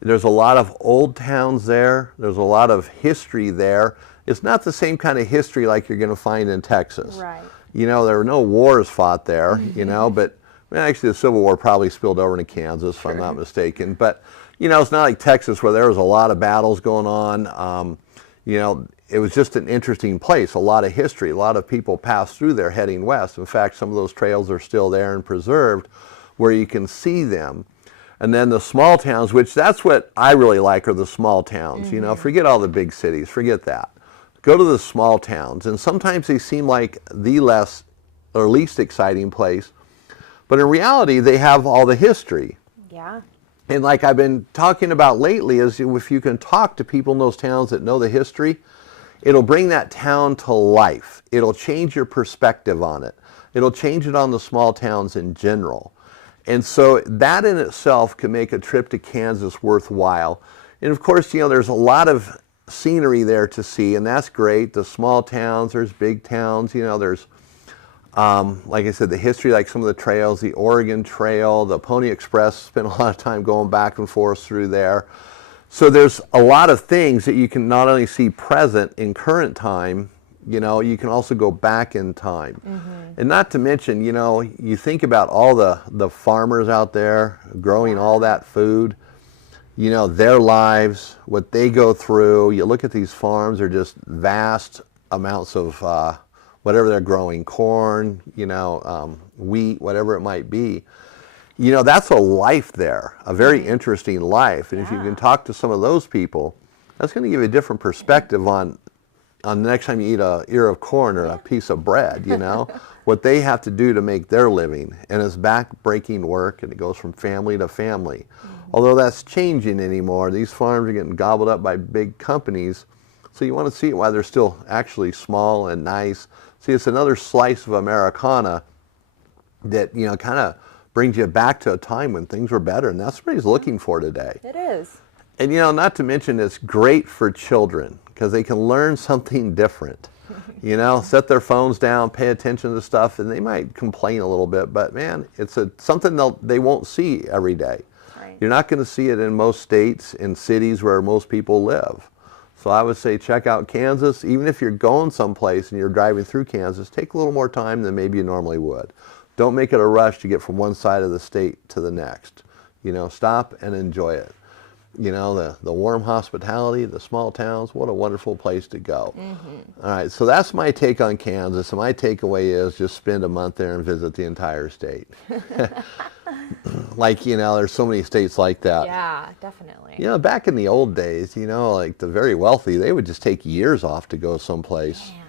There's a lot of old towns there. There's a lot of history there. It's not the same kind of history like you're going to find in Texas. Right. There were no wars fought there, but actually the Civil War probably spilled over into Kansas, if I'm not mistaken. But, it's not like Texas where there was a lot of battles going on. It was just an interesting place, a lot of history. A lot of people passed through there heading west. In fact, some of those trails are still there and preserved where you can see them. And then the small towns, which that's what I really like, are the small towns. Forget all the big cities, forget that. Go to the small towns, and sometimes they seem like the less or least exciting place, but in reality, they have all the history. Yeah. And like I've been talking about lately, is if you can talk to people in those towns that know the history, it'll bring that town to life. It'll change your perspective on it. It'll change it on the small towns in general. And so that in itself can make a trip to Kansas worthwhile. And of course, there's a lot of scenery there to see, and that's great. The small towns, there's big towns, there's, like I said, the history, like some of the trails, the Oregon Trail, the Pony Express, spent a lot of time going back and forth through there. So there's a lot of things that you can not only see present in current time, you can also go back in time. And not to mention, you think about all the farmers out there growing all that food, their lives, what they go through. You look at these farms, they're just vast amounts of whatever they're growing, corn, wheat, whatever it might be. That's a life there, a very interesting life. And if you can talk to some of those people, that's going to give you a different perspective on the next time you eat a ear of corn or a piece of bread, what they have to do to make their living. And it's back-breaking work, and it goes from family to family. Although that's changing anymore. These farms are getting gobbled up by big companies. So you want to see it while they're still actually small and nice. See, it's another slice of Americana that, kind of brings you back to a time when things were better, and that's what he's looking for today. It is. And not to mention it's great for children because they can learn something different. Set their phones down, pay attention to stuff, and they might complain a little bit, but man, it's something they won't see every day. Right. You're not going to see it in most states and cities where most people live. So I would say check out Kansas. Even if you're going someplace and you're driving through Kansas, take a little more time than maybe you normally would. Don't make it a rush to get from one side of the state to the next. Stop and enjoy it. The warm hospitality, the small towns, what a wonderful place to go. All right, so that's my take on Kansas, and my takeaway is just spend a month there and visit the entire state. There's so many states like that. Yeah, definitely. Back in the old days, like the very wealthy, they would just take years off to go someplace. Man.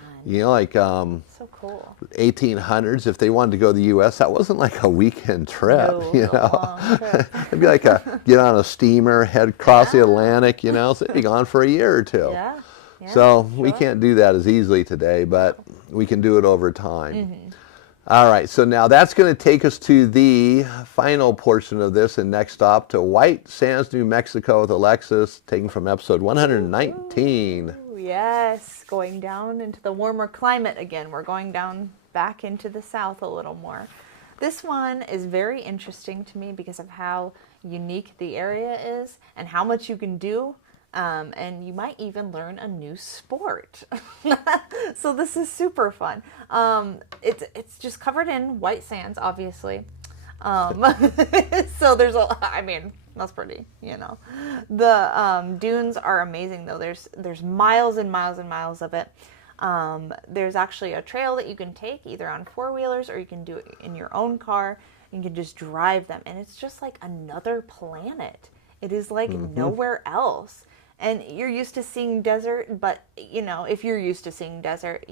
So cool. 1800s, if they wanted to go to the U.S., that wasn't like a weekend trip, Long trip. It'd be like get on a steamer, head across the Atlantic, so it'd be gone for a year or two. Yeah. So we can't do that as easily today, but we can do it over time. All right, so now that's going to take us to the final portion of this and next stop to White Sands, New Mexico with Alexis, taken from episode 119. Yes, going down into the warmer climate again. We're going down back into the south a little more. This one is very interesting to me because of how unique the area is and how much you can do. And you might even learn a new sport. So this is super fun. It's just covered in white sands, obviously. So there's that's pretty, The dunes are amazing though. There's miles and miles and miles of it. There's actually a trail that you can take either on four-wheelers or you can do it in your own car. You can just drive them, and it's just like another planet. It is like nowhere else. And you're used to seeing desert, but, you know, if you're used to seeing desert,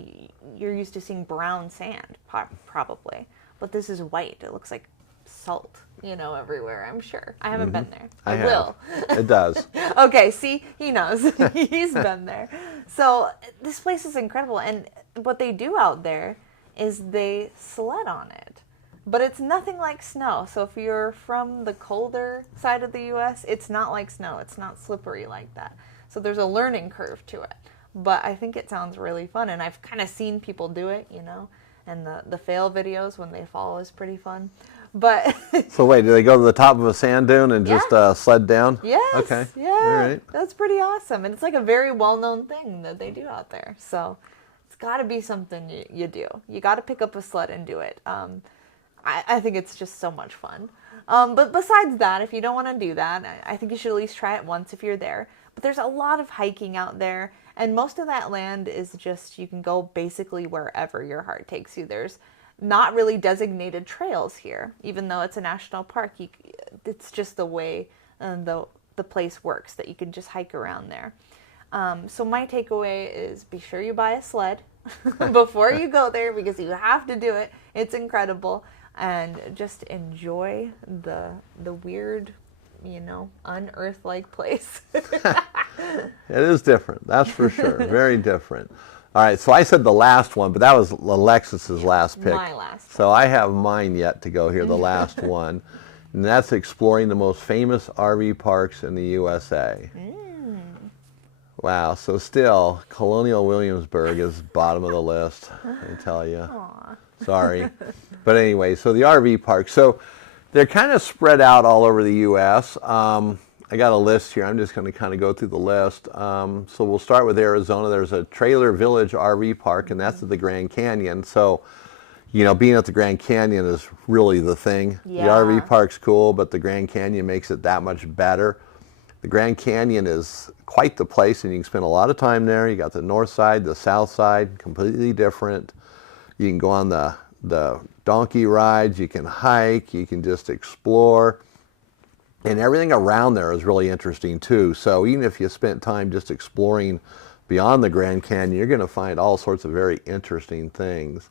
you're used to seeing brown sand, probably. But this is white. It looks like salt, you know, everywhere, I'm sure. I haven't been there. I will. It does. Okay, see, he knows. He's been there. So this place is incredible. And what they do out there is they sled on it. But it's nothing like snow. So if you're from the colder side of the U.S., it's not like snow. It's not slippery like that. So there's a learning curve to it. But I think it sounds really fun. And I've kind of seen people do it, you know. And the fail videos when they fall is pretty fun. But So wait, do they go to the top of a sand dune and just sled down? yes, Okay. yeah, All right. that's pretty awesome. And it's like a very well-known thing that they do out there. So it's got to be something you do. You got to pick up a sled and do it. I think it's just so much fun. But besides that, if you don't want to do that, I think you should at least try it once if you're there. But there's a lot of hiking out there, and most of that land is just, you can go basically wherever your heart takes you. There's not really designated trails here, even though it's a national park. It's just the way the place works, that you can just hike around there. So my takeaway is be sure you buy a sled before you go there, because you have to do it. It's incredible. And just enjoy the weird, you know, unearth-like place. It is different, that's for sure. Very different. All right, so I said the last one, but that was Alexis's last pick. My last So I have mine yet to go here, the last one. And that's exploring the most famous RV parks in the USA. Wow, so still, Colonial Williamsburg is bottom of the list, I tell you. Aw. Sorry. But anyway, so the RV parks. So they're kind of spread out all over the U.S. I got a list here. I'm just going to kind of go through the list. So we'll start with Arizona. There's a Trailer Village RV park, and that's at the Grand Canyon. So, you know, being at the Grand Canyon is really the thing. Yeah. The RV park's cool, but the Grand Canyon makes it that much better. The Grand Canyon is quite the place, and you can spend a lot of time there. You got the north side, the south side, completely different. You can go on the donkey rides, you can hike, you can just explore. And everything around there is really interesting too. So even if you spent time just exploring beyond the Grand Canyon, you're going to find all sorts of very interesting things.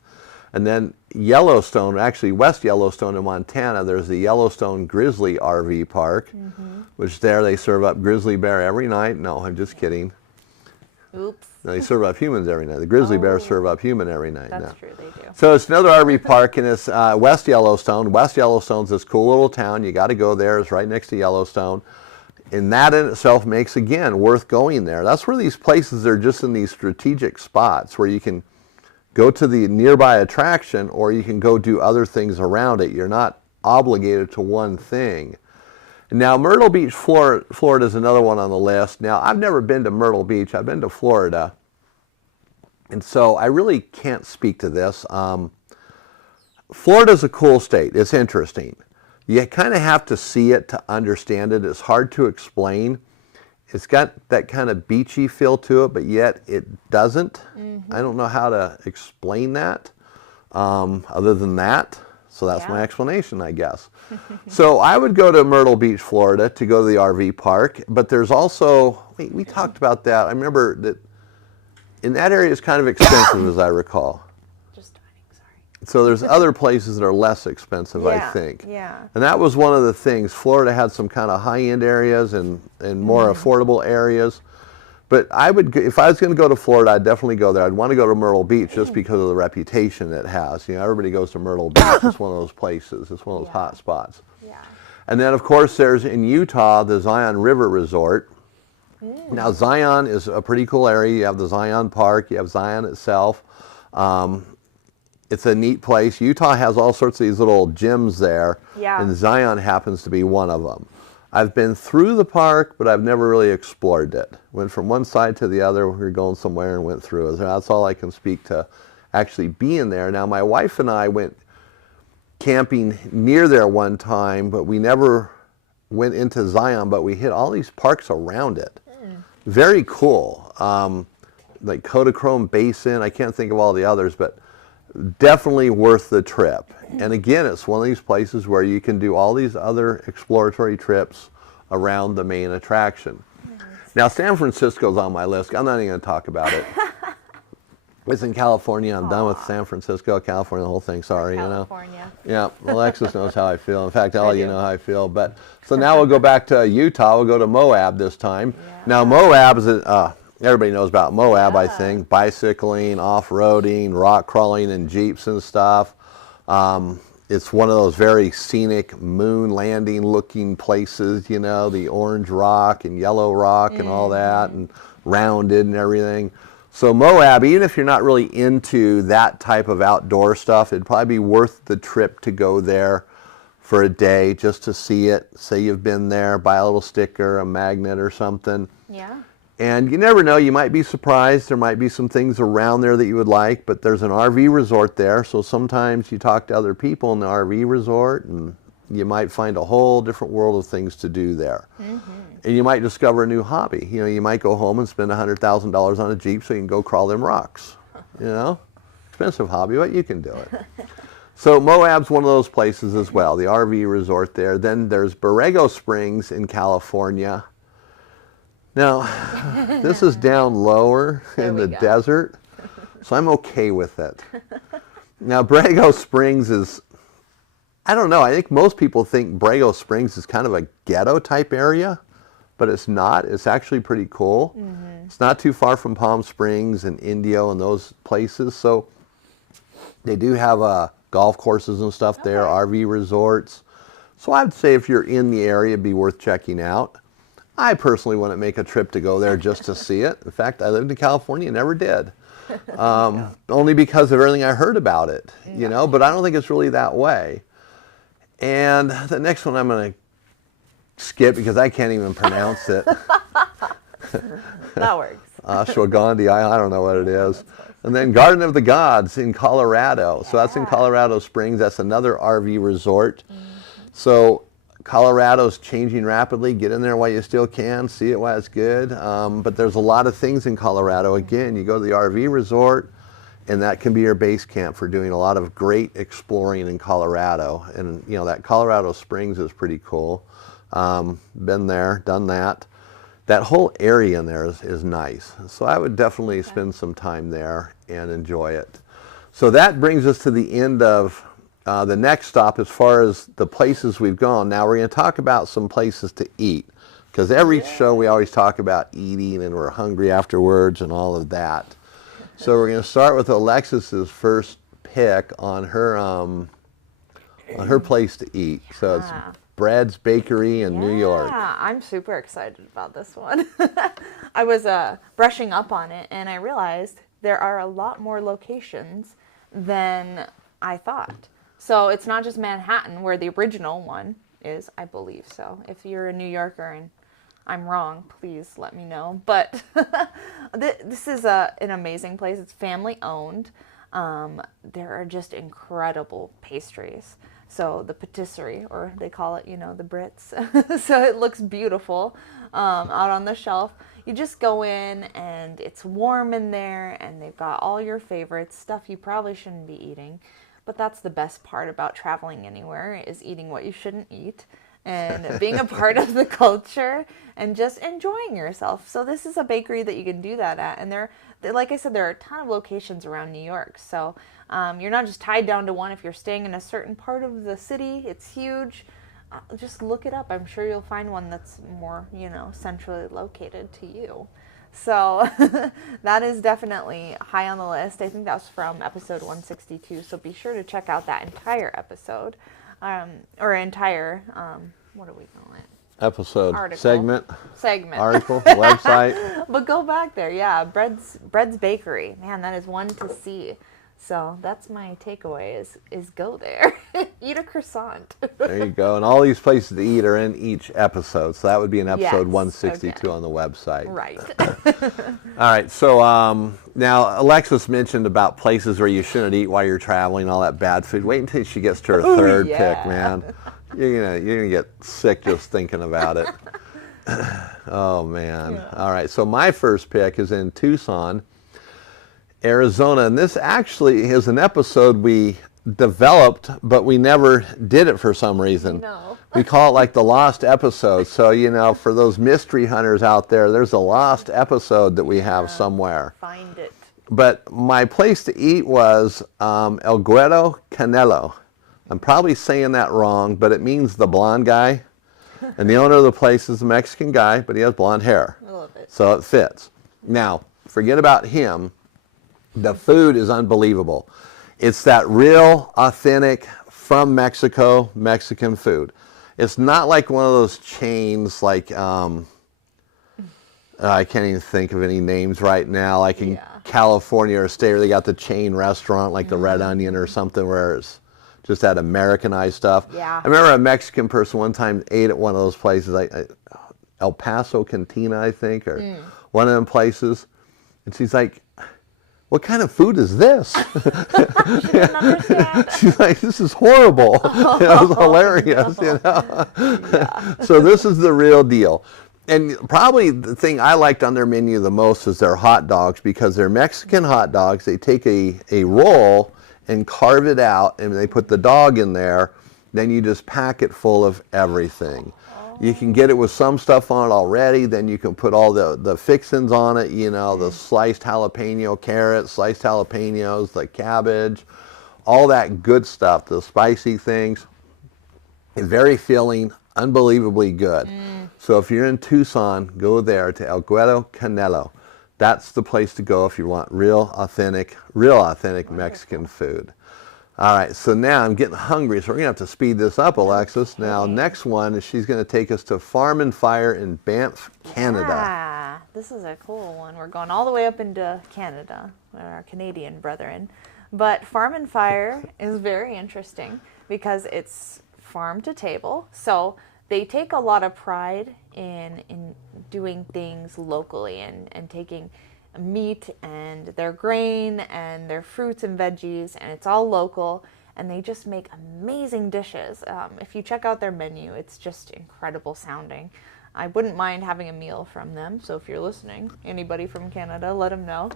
And then Yellowstone, actually West Yellowstone in Montana, there's the Yellowstone Grizzly RV Park, which there they serve up grizzly bear every night. No, I'm just kidding. Oops. No, they serve up humans every night. The grizzly bears serve up human every night. That's true, they do. So it's another RV park, and it's West Yellowstone. West Yellowstone's this cool little town. You got to go there. It's right next to Yellowstone. And that in itself makes, again, worth going there. That's where these places are, just in these strategic spots where you can go to the nearby attraction, or you can go do other things around it. You're not obligated to one thing. Now, Myrtle Beach, Florida is another one on the list. Now, I've never been to Myrtle Beach. I've been to Florida. And so I really can't speak to this. Florida's a cool state. It's interesting. You kind of have to see it to understand it. It's hard to explain. It's got that kind of beachy feel to it, but yet it doesn't. I don't know how to explain that other than that. So that's my explanation, I guess. So I would go to Myrtle Beach, Florida to go to the RV park, but there's also, we talked about that. I remember that in that area it's kind of expensive, as I recall. Just dining, sorry. So there's other places that are less expensive, I think. Yeah. And that was one of the things. Florida had some kind of high-end areas and more affordable areas. But I would, if I was going to go to Florida, I'd definitely go there. I'd want to go to Myrtle Beach just because of the reputation it has. You know, everybody goes to Myrtle Beach. It's one of those places. It's one of those hot spots. Yeah. And then, of course, there's in Utah, the Zion River Resort. Now, Zion is a pretty cool area. You have the Zion Park. You have Zion itself. It's a neat place. Utah has all sorts of these little gyms there. Yeah. And Zion happens to be one of them. I've been through the park, but I've never really explored it. Went from one side to the other. We were going somewhere and went through it. So that's all I can speak to actually being there. Now, my wife and I went camping near there one time, but we never went into Zion, but we hit all these parks around it. Very cool. Like Kodachrome Basin. I can't think of all the others, but definitely worth the trip. And again, it's one of these places where you can do all these other exploratory trips around the main attraction. Now, San Francisco's on my list. I'm not even going to talk about it. It's in California. I'm done with San Francisco, California, the whole thing. Sorry, California. Yeah, Alexis knows how I feel. In fact, I'll let you know how I feel. But so now we'll go back to Utah. We'll go to Moab this time. Yeah. Now, Moab is everybody knows about Moab, I think. Bicycling, off-roading, rock crawling in Jeeps and stuff. It's one of those very scenic moon landing looking places, the orange rock and yellow rock and all that, and rounded and everything. So Moab, even if you're not really into that type of outdoor stuff, it'd probably be worth the trip to go there for a day just to see it. Say you've been there, buy a little sticker, a magnet or something. Yeah. And you never know, you might be surprised. There might be some things around there that you would like, but there's an RV resort there. So sometimes you talk to other people in the RV resort and you might find a whole different world of things to do there. And you might discover a new hobby. You might go home and spend $100,000 on a Jeep so you can go crawl them rocks. Expensive hobby, but you can do it. So Moab's one of those places as well, the RV resort there. Then there's Borrego Springs in California. Now, this is down lower in the desert, so I'm okay with it. Now, Borrego Springs is, I don't know, I think most people think Borrego Springs is kind of a ghetto type area, but it's not. It's actually pretty cool. It's not too far from Palm Springs and Indio and those places, so they do have golf courses and stuff there, RV resorts. So I'd say if you're in the area, it'd be worth checking out. I personally wouldn't make a trip to go there just to see it. In fact, I lived in California and never did. Only because of everything I heard about it, but I don't think it's really that way. And the next one I'm going to skip because I can't even pronounce it. That works. Ashwagandhi, I don't know what it is. And then Garden of the Gods in Colorado. So that's in Colorado Springs. That's another RV resort. So Colorado's changing rapidly. Get in there while you still can. See it while it's good. But there's a lot of things in Colorado. Again, you go to the RV resort, and that can be your base camp for doing a lot of great exploring in Colorado. And, that Colorado Springs is pretty cool. Been there, done that. That whole area in there is nice. So I would definitely spend some time there and enjoy it. So that brings us to the end of the next stop as far as the places we've gone. Now we're going to talk about some places to eat, because every show we always talk about eating and we're hungry afterwards and all of that. So we're going to start with Alexis's first pick on her place to eat. So it's Bread's Bakery in New York. Yeah, I'm super excited about this one. I was brushing up on it and I realized there are a lot more locations than I thought. So it's not just Manhattan, where the original one is, I believe so. If you're a New Yorker and I'm wrong, please let me know. But this is an amazing place. It's family owned. There are just incredible pastries. So the patisserie, or they call it, the Brits. So it looks beautiful out on the shelf. You just go in and it's warm in there and they've got all your favorites, stuff you probably shouldn't be eating. But that's the best part about traveling anywhere, is eating what you shouldn't eat and being a part of the culture and just enjoying yourself. So this is a bakery that you can do that at. And like I said, there are a ton of locations around New York. So you're not just tied down to one. If you're staying in a certain part of the city, it's huge. Just look it up. I'm sure you'll find one that's more, centrally located to you. So that is definitely high on the list. I think that was from episode 162. So be sure to check out that entire episode, or entire, what do we call it? Episode, article. segment, article, website. But go back there, yeah. Bread's Bakery, man, that is one to see. So that's my takeaway: is go there, eat a croissant. There you go. And all these places to eat are in each episode. So that would be in episode 162 on the website. Right. All right. So now Alexis mentioned about places where you shouldn't eat while you're traveling, all that bad food. Wait until she gets to her third pick, man. You're gonna get sick just thinking about it. Oh man. Yeah. All right. So my first pick is in Tucson, Arizona, and this actually is an episode we developed, but we never did it for some reason. No. We call it like the lost episode. So, you know, for those mystery hunters out there, there's a lost episode that we have somewhere. Find it. But my place to eat was El Güero Canelo. I'm probably saying that wrong, but it means the blonde guy. And the owner of the place is a Mexican guy, but he has blonde hair. I love it. So it fits. Now, forget about him. The food is unbelievable. It's that real, authentic, from Mexico, Mexican food. It's not like one of those chains like, I can't even think of any names right now, like in California or state where they got the chain restaurant like the Red Onion or something where it's just that Americanized stuff. Yeah. I remember a Mexican person one time ate at one of those places, El Paso Cantina, I think, or one of them places. And she's like, what kind of food is this? She didn't understand. She's like, this is horrible. It was hilarious, you know. Yeah. So this is the real deal. And probably the thing I liked on their menu the most is their hot dogs, because they're Mexican hot dogs. They take a roll and carve it out, and they put the dog in there. Then you just pack it full of everything. You can get it with some stuff on it already. Then you can put all the fixings on it, you know, the sliced jalapeno carrots, sliced jalapenos, the cabbage, all that good stuff, the spicy things. It's very filling, unbelievably good. So if you're in Tucson, go there to El Güero Canelo. That's the place to go if you want real authentic Mexican food. All right, so now I'm getting hungry, so we're going to have to speed this up, Alexis. Now, next one is she's going to take us to Farm and Fire in Banff, Canada. Yeah, this is a cool one. We're going all the way up into Canada, our Canadian brethren. But Farm and Fire is very interesting because it's farm to table. So they take a lot of pride in doing things locally and taking meat and their grain and their fruits and veggies, and it's all local, and they just make amazing dishes. If you check out their menu, it's just incredible sounding. I wouldn't mind having a meal from them, so if you're listening, anybody from Canada, let them know.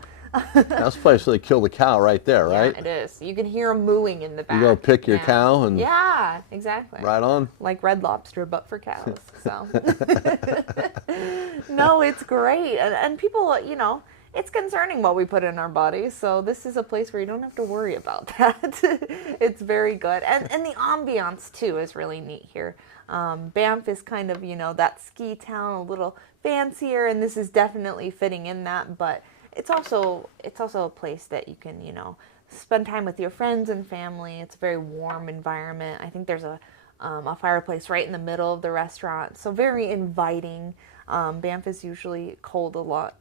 That's the place where they kill the cow right there, right? Yeah, it is. You can hear them mooing in the back. You go pick your cow and... Yeah, exactly. Right on. Like Red Lobster, but for cows. So, no, it's great. And people, you know, it's concerning what we put in our bodies, so this is a place where you don't have to worry about that. It's very good. And the ambiance, too, is really neat here. Banff is kind of, you know, that ski town, a little fancier, and this is definitely fitting in that, but it's also a place that you can, you know, spend time with your friends and family. It's a very warm environment. I think there's a fireplace right in the middle of the restaurant, so very inviting. Banff is usually cold a lot,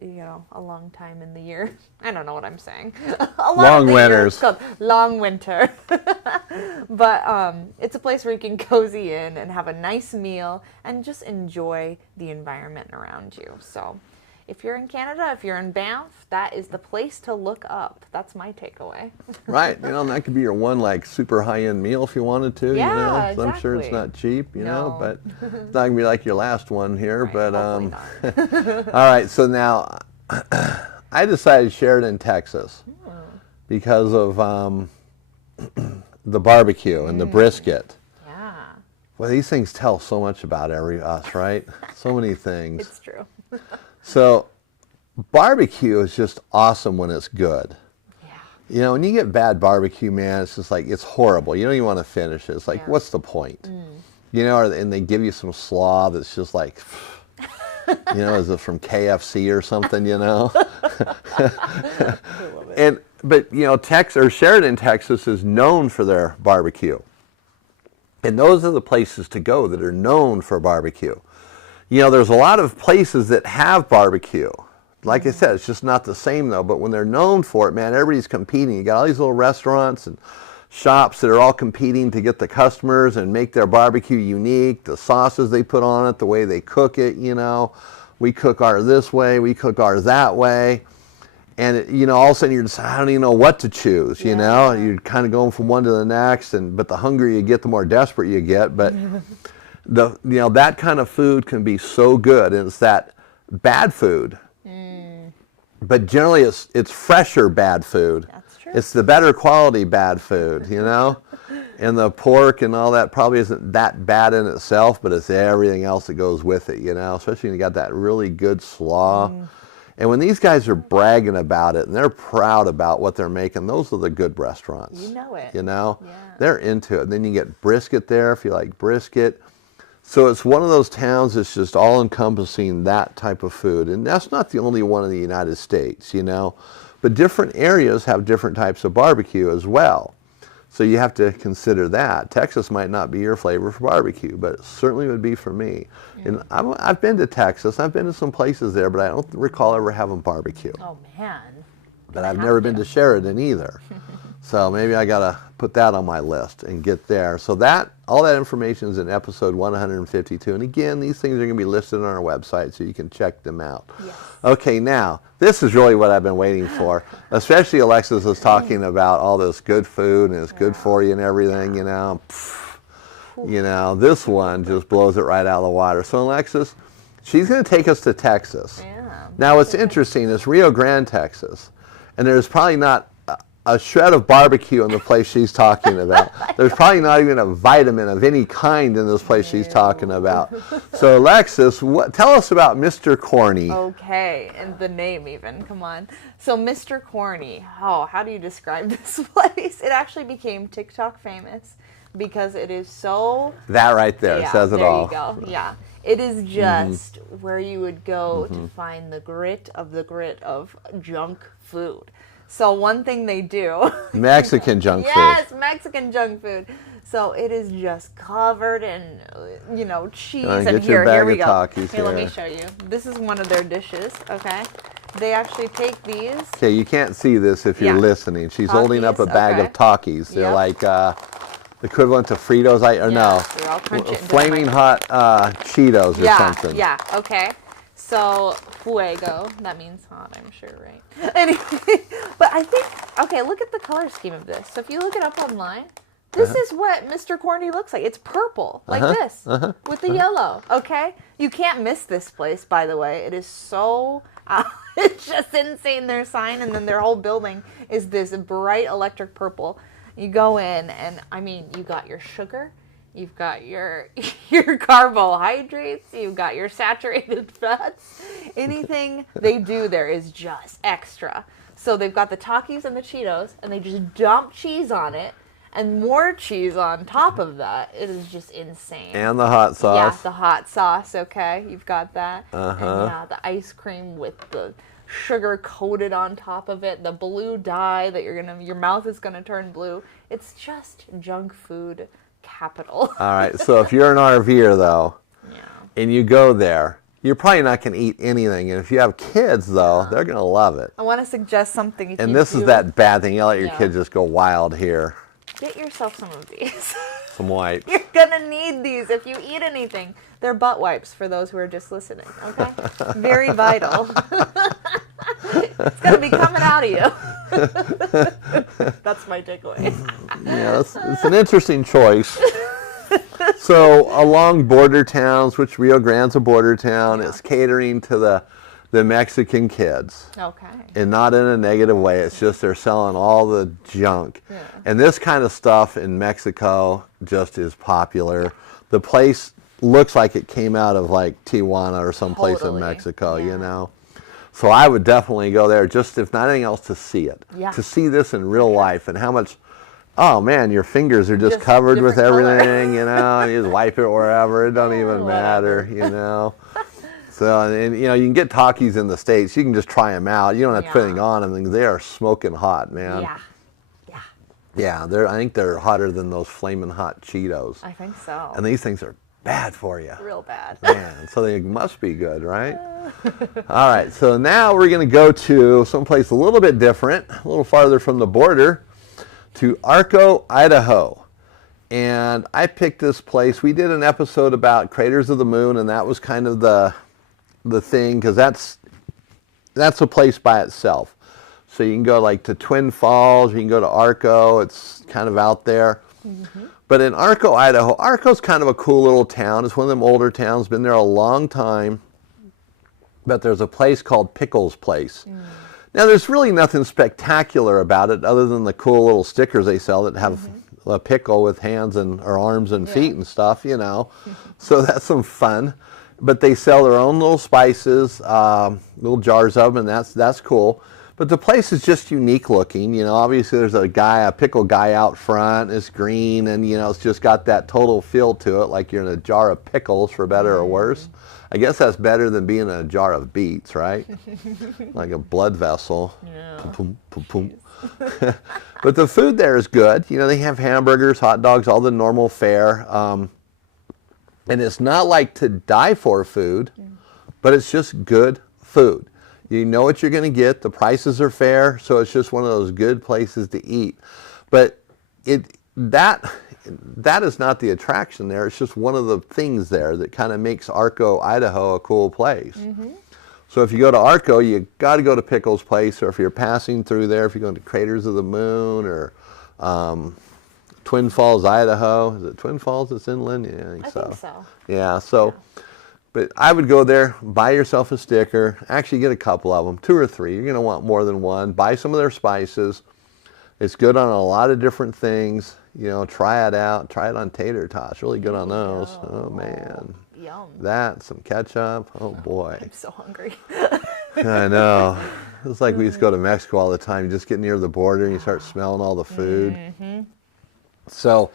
you know, a long time in the year. I don't know what I'm saying. Long winters. Long winter. But it's a place where you can cozy in and have a nice meal and just enjoy the environment around you. So if you're in Canada, if you're in Banff, that is the place to look up. That's my takeaway. Right. You know, and that could be your one, like, super high-end meal if you wanted to. Yeah, you know? So exactly. I'm sure it's not cheap, you know, No. but it's not going to be like your last one here. Right, But hopefully not. all right, so now I decided Sheridan, Texas, because of the barbecue and the brisket. Yeah, Well, these things tell so much about us, right? So many things. it's true. So barbecue is just awesome when it's good. Yeah. You know, when you get bad barbecue, man, it's just like, it's horrible. You don't even want to finish it. It's like, Yeah. what's the point? You know, and they give you some slaw that's just like, you know, is it from KFC or something, you know? I love it. But, you know, Sheridan, Texas is known for their barbecue. And those are the places to go that are known for barbecue. You know, there's a lot of places that have barbecue. Like I said, it's just not the same though. But when they're known for it, man, everybody's competing. You got all these little restaurants and shops that are all competing to get the customers and make their barbecue unique. The sauces they put on it, the way they cook it, you know. We cook ours this way, we cook ours that way. And, you know, all of a sudden you're just, I don't even know what to choose, you know. You're kind of going from one to the next. But the hungrier you get, the more desperate you get. But... you know, that kind of food can be so good, and it's that bad food. But generally it's fresher bad food. That's true. It's the better quality bad food, And the pork and all that probably isn't that bad in itself, but it's everything else that goes with it, Especially when you got that really good slaw. And when these guys are bragging about it and they're proud about what they're making, those are the good restaurants. You know it. Yeah. They're into it. And then you get brisket there if you like brisket. So it's one of those towns that's just all encompassing that type of food. And that's not the only one in the United States, But different areas have different types of barbecue as well. So you have to consider that. Texas might not be your flavor for barbecue, but it certainly would be for me. And I've been to Texas. I've been to some places there, but I don't recall ever having barbecue. Oh, man. But I've never been to Sheridan either. So maybe I got to put that on my list and get there. So all that information is in episode 152. And again, these things are going to be listed on our website so you can check them out. Yes. Okay, now, this is really what I've been waiting for. Especially Alexis is talking about all this good food and it's good for you and everything, This one just blows it right out of the water. So Alexis, she's going to take us to Texas. Yeah. Now, what's interesting is Rio Grande, Texas. And there's probably not a shred of barbecue in the place she's talking about. There's probably not even a vitamin of any kind in this place she's talking about. So Alexis, tell us about Mr. Corny. Okay, and the name even, come on. So Mr. Corny, how do you describe this place? It actually became TikTok famous because it is so... That right there says it all. There you go, yeah. It is just where you would go to find the grit of junk food. So one thing they do... Mexican junk food. Yes, Mexican junk food. So it is just covered in, cheese. And here we go. Here, let me show you. This is one of their dishes, okay? They actually take these. Okay, you can't see this if you're listening. She's holding up a bag of Takis. They're like equivalent to Fritos, flaming hot Cheetos or something. Yeah, okay. So, fuego, that means hot, I'm sure, right? Anyway, but I think, look at the color scheme of this. So if you look it up online, this is what Mr. Corny looks like. It's purple, like this, with the yellow, okay? You can't miss this place, by the way. It is so, it's just insane, their sign, and then their whole building is this bright electric purple. You go in, and, you got your sugar, you've got your carbohydrates, you've got your saturated fats. Anything they do there is just extra. So they've got the Takis and the Cheetos, and they just dump cheese on it, and more cheese on top of that. It is just insane. And the hot sauce. Yeah, the hot sauce, okay. You've got that. And the ice cream with the sugar coated on top of it, the blue dye that your mouth is gonna turn blue. It's just junk food capital. All right, so if you're an RVer though, and you go there, you're probably not going to eat anything. And if you have kids though, they're going to love it. I want to suggest something. And this is that bad thing. You let your kids just go wild here. Get yourself some of these. Some wipes. You're going to need these if you eat anything. They're butt wipes for those who are just listening, okay? Very vital. It's going to be coming out of you. That's my takeaway. Yeah, it's an interesting choice. So along border towns, which Rio Grande's a border town, it's catering to the Mexican kids. Okay. And not in a negative way. It's just they're selling all the junk. Yeah. And this kind of stuff in Mexico just is popular. The place looks like it came out of like Tijuana or someplace in Mexico, So I would definitely go there, just if not anything else, to see it. Yeah. To see this in real life and how much, oh man, your fingers are just covered with everything, and you just wipe it wherever. It don't even matter, So, and you can get Takis in the States. You can just try them out. You don't have to put anything on them. They are smoking hot, man. Yeah, I think they're hotter than those flaming hot Cheetos. I think so. And these things are bad for you. Real bad. Man, so they must be good, right? All right, so now we're going to go to someplace a little bit different, a little farther from the border, to Arco, Idaho. And I picked this place. We did an episode about Craters of the Moon, and that was kind of the thing, because that's a place by itself. So you can go like to Twin Falls, you can go to Arco, it's kind of out there. Mm-hmm. But in Arco, Idaho, Arco's kind of a cool little town. It's one of them older towns, been there a long time. But there's a place called Pickles Place. Now, there's really nothing spectacular about it other than the cool little stickers they sell that have a pickle with hands and or arms and feet and stuff, you know. So that's some fun. But they sell their own little spices, little jars of them, and that's cool. But the place is just unique looking. You know, obviously there's a pickle guy out front. It's green, and you know, it's just got that total feel to it, like you're in a jar of pickles, for better or worse. I guess that's better than being in a jar of beets, right? Like a blood vessel. Yeah. Pum, pum, pum, pum. But the food there is good. You know, they have hamburgers, hot dogs, all the normal fare. And it's not like to die for food, but it's just good food. You know what you're going to get. The prices are fair, so it's just one of those good places to eat. But that is not the attraction there. It's just one of the things there that kind of makes Arco, Idaho a cool place. So if you go to Arco, you got to go to Pickle's place, or if you're passing through there, if you're going to Craters of the Moon or Twin Falls, Idaho. Is it Twin Falls that's inland? Yeah, I think so. Yeah, so, but I would go there, buy yourself a sticker, actually get a couple of them, 2 or 3. You're going to want more than one. Buy some of their spices. It's good on a lot of different things. You know, try it out. Try it on tater tots. Really good on those. Oh, man. Yum. That, some ketchup. Oh, boy. I'm so hungry. I know. It's like we used to go to Mexico all the time. You just get near the border and you start smelling all the food. So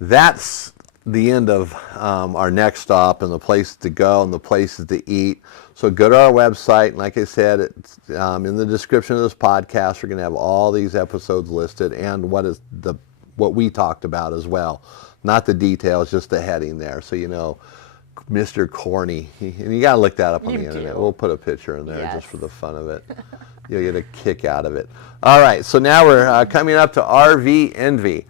that's the end of our next stop and the places to go and the places to eat. So go to our website, and like I said, it's in the description of this podcast, we're going to have all these episodes listed and what we talked about as well. Not the details, just the heading there. So you know, Mr. Corny, and you got to look that up on the internet. We'll put a picture in there just for the fun of it. You'll get a kick out of it. All right, so now we're coming up to RV Envy.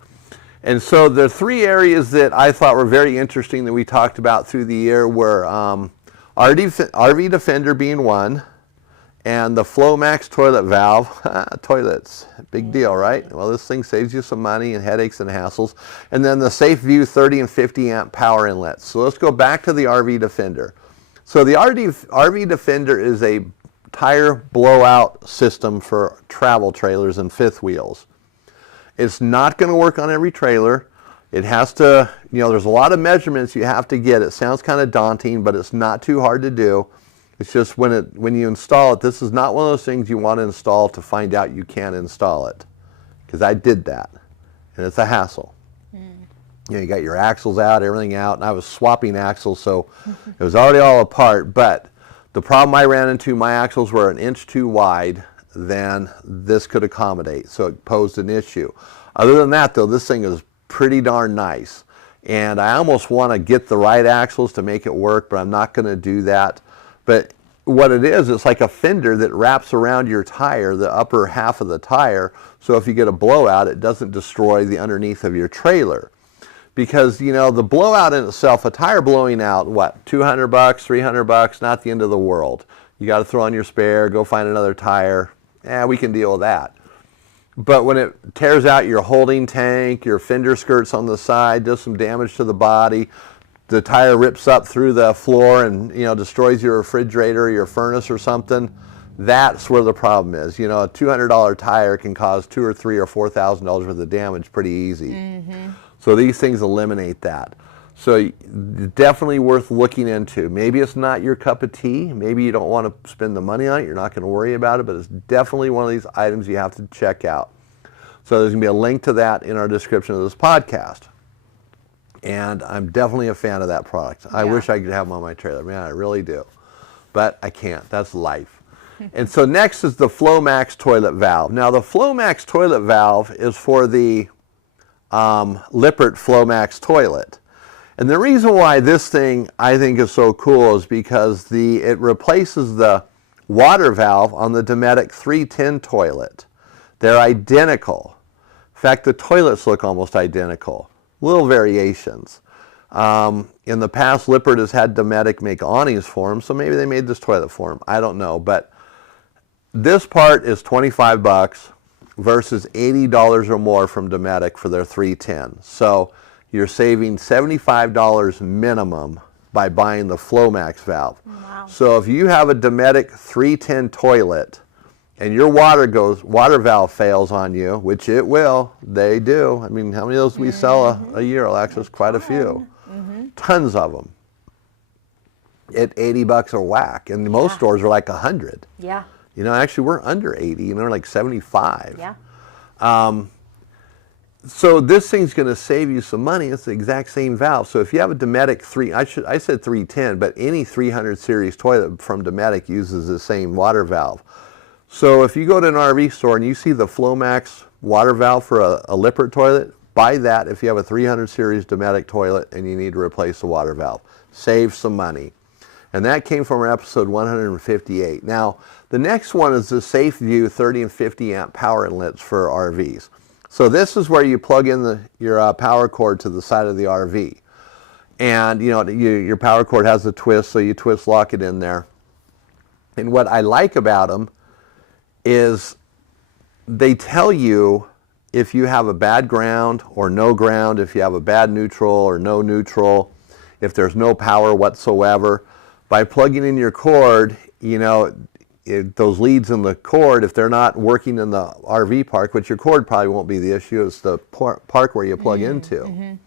And so the 3 areas that I thought were very interesting that we talked about through the year were RV Defender being one, and the FlowMax toilet valve. Toilets, big deal, right? Well, this thing saves you some money and headaches and hassles. And then the SafeView 30 and 50 amp power inlets. So let's go back to the RV Defender. So the RV Defender is a tire blowout system for travel trailers and fifth wheels. It's not going to work on every trailer. It has to, you know, there's a lot of measurements you have to get. It sounds kind of daunting, but it's not too hard to do. It's just when you install it, this is not one of those things you want to install to find out you can't install it. Because I did that, and it's a hassle. You know, you got your axles out, everything out, and I was swapping axles, so it was already all apart. But the problem I ran into, my axles were an inch too wide than this could accommodate, so it posed an issue. Other than that, though, this thing is pretty darn nice, and I almost want to get the right axles to make it work, but I'm not going to do that. But what it is, it's like a fender that wraps around your tire, the upper half of the tire, so if you get a blowout, it doesn't destroy the underneath of your trailer. Because, you know, the blowout in itself, a tire blowing out, what, $200, $300, not the end of the world. You got to throw on your spare, go find another tire. We can deal with that. But when it tears out your holding tank, your fender skirts on the side, does some damage to the body, the tire rips up through the floor and, you know, destroys your refrigerator or your furnace or something, that's where the problem is. You know, a $200 tire can cause $2,000 or $3,000 or $4,000 worth of damage pretty easy. So these things eliminate that. So definitely worth looking into. Maybe it's not your cup of tea. Maybe you don't want to spend the money on it. You're not going to worry about it, but it's definitely one of these items you have to check out. So there's going to be a link to that in our description of this podcast. And I'm definitely a fan of that product. I wish I could have them on my trailer. Man, I really do. But I can't. That's life. And so next is the FlowMax toilet valve. Now the FlowMax toilet valve is for the Lippert FlowMax toilet. And the reason why this thing I think is so cool is because it replaces the water valve on the Dometic 310 toilet. They're identical. In fact, the toilets look almost identical. Little variations. In the past, Lippert has had Dometic make awnings for them, so maybe they made this toilet for them. I don't know, but this part is $25 versus $80 or more from Dometic for their 310. So you're saving $75 minimum by buying the FlowMax valve. Wow. So if you have a Dometic 310 toilet and your water valve fails on you, which it will, they do. I mean, how many of those do we sell a year, Alexis? Quite a few. Tons of them. At $80 a whack, and most stores are like 100. Yeah. You know, actually we're under 80, you know, like 75. Yeah. So this thing's going to save you some money. It's the exact same valve. So if you have a Dometic I said 310, but any 300 series toilet from Dometic uses the same water valve. So if you go to an RV store and you see the Flomax water valve for a Lippert toilet, buy that if you have a 300 series Dometic toilet and you need to replace the water valve. Save some money. And that came from our episode 158. Now, the next one is the SafeView 30 and 50 amp power inlets for RVs. So this is where you plug in your power cord to the side of the RV. And you know, your power cord has a twist, so you twist lock it in there. And what I like about them is they tell you if you have a bad ground or no ground, if you have a bad neutral or no neutral, if there's no power whatsoever. By plugging in your cord, you know, those leads in the cord, if they're not working in the RV park, which your cord probably won't be the issue, it's the park where you plug into.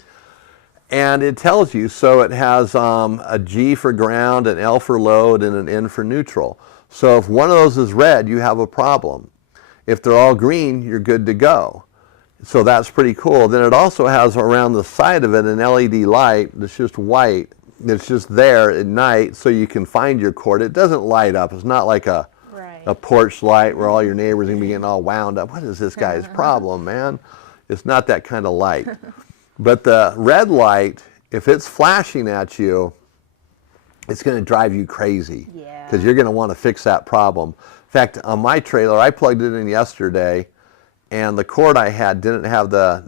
And it tells you, so it has a G for ground, an L for load, and an N for neutral. So if one of those is red, you have a problem. If they're all green, you're good to go. So that's pretty cool. Then it also has around the side of it an LED light that's just white. It's just there at night so you can find your cord. It doesn't light up. It's not like a porch light where all your neighbors are going to be getting all wound up. What is this guy's problem, man? It's not that kind of light. But the red light, if it's flashing at you, it's going to drive you crazy. Because you're going to want to fix that problem. In fact, on my trailer, I plugged it in yesterday, and the cord I had didn't have the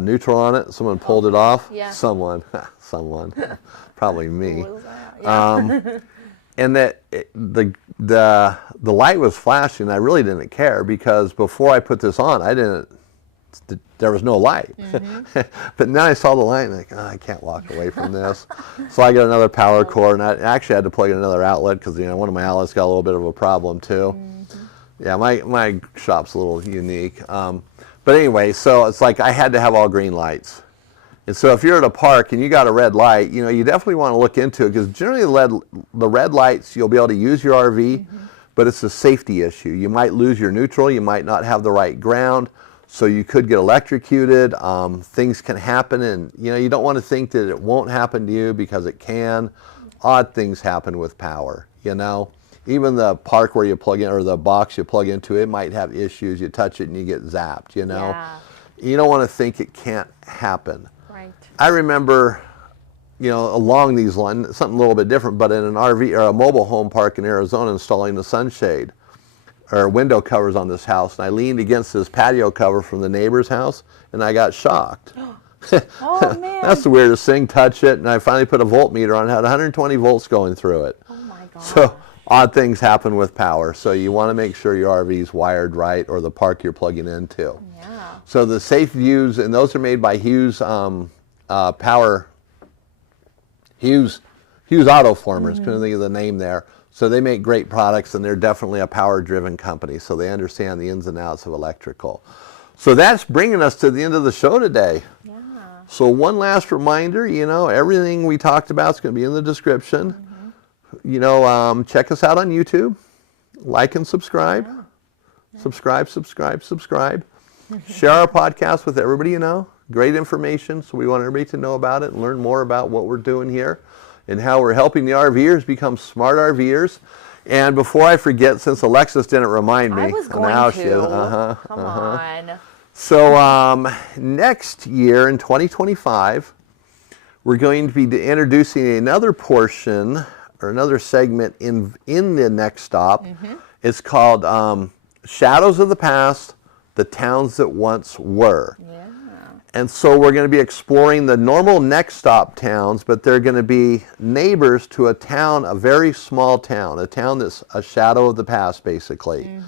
neutral on it. Someone pulled it off. Someone, probably me. And that the light was flashing. I really didn't care because before I put this on, there was no light. But now I saw the light and I can't walk away from this. So I got another power cord, and I actually had to plug in another outlet because one of my outlets got a little bit of a problem too. Yeah, my shop's a little unique. But anyway, so it's like I had to have all green lights. And so if you're at a park and you got a red light, you know, you definitely want to look into it because generally the red lights, you'll be able to use your RV, but it's a safety issue. You might lose your neutral, you might not have the right ground, so you could get electrocuted. Things can happen, and you know, you don't want to think that it won't happen to you because it can. Odd things happen with power, you know. Even the park where you plug in, or the box you plug into, it might have issues. You touch it and you get zapped, you know. You don't want to think it can't happen. I remember, you know, along these lines, something a little bit different, but in an RV or a mobile home park in Arizona, installing the sunshade or window covers on this house, and I leaned against this patio cover from the neighbor's house, and I got shocked. Oh man! That's the weirdest thing. Touch it, and I finally put a voltmeter on it. It had 120 volts going through it. Oh my god! So odd things happen with power. So you want to make sure your RV is wired right, or the park you're plugging into. Yeah. So the SafeViews, and those are made by Hughes Hughes Auto Formers, couldn't think of the name there. So they make great products, and they're definitely a power-driven company, so they understand the ins and outs of electrical. So that's bringing us to the end of the show today. Yeah. So one last reminder, you know, everything we talked about is going to be in the description. You know, check us out on YouTube. Like and subscribe. Subscribe. Share our podcast with everybody you know. Great information, so we want everybody to know about it and learn more about what we're doing here and how we're helping the RVers become smart RVers. And before I forget, since Alexis didn't remind me, I was going to. Come on. So next year in 2025, we're going to be introducing another portion or another segment in the next stop. It's called Shadows of the Past, the Towns That Once Were. And so we're going to be exploring the normal next stop towns, but they're going to be neighbors to a town, a very small town, a town that's a shadow of the past, basically.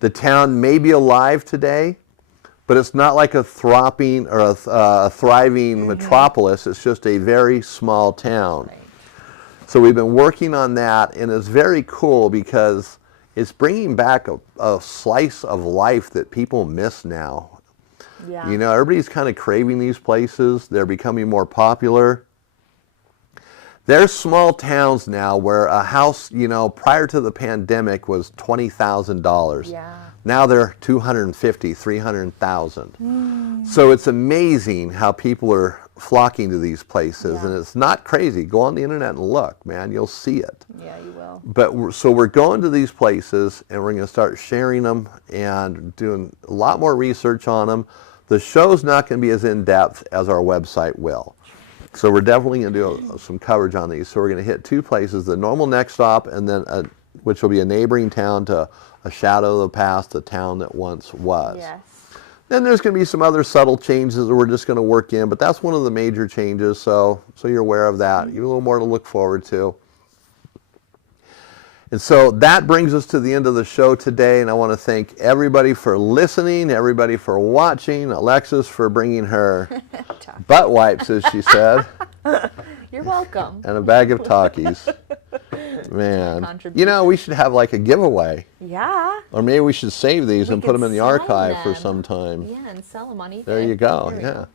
The town may be alive today, but it's not like a thriving metropolis. It's just a very small town. So we've been working on that, and it's very cool because it's bringing back a slice of life that people miss now. Yeah. You know, everybody's kind of craving these places. They're becoming more popular. There's small towns now where a house, you know, prior to the pandemic was $20,000. Yeah. Now they're $250,000, $300,000. So it's amazing how people are flocking to these places, and it's not crazy. Go on the internet and look, man, you'll see it. Yeah, you will. But we're going to these places, and we're going to start sharing them and doing a lot more research on them. The show's not going to be as in-depth as our website will. So we're definitely going to do some coverage on these. So we're going to hit 2 places, the normal next stop, and then which will be a neighboring town to a shadow of the past, the town that once was. Yes. Then there's going to be some other subtle changes that we're just going to work in, but that's one of the major changes, so you're aware of that. You have a little more to look forward to. And so that brings us to the end of the show today, and I want to thank everybody for listening, everybody for watching, Alexis for bringing her butt wipes, as she said. You're welcome. And a bag of Takis. Man, you know, we should have like a giveaway. Yeah. Or maybe we should save these and put them in the sign archive for them. some time. Yeah, and sell them on eBay. There you go, yeah.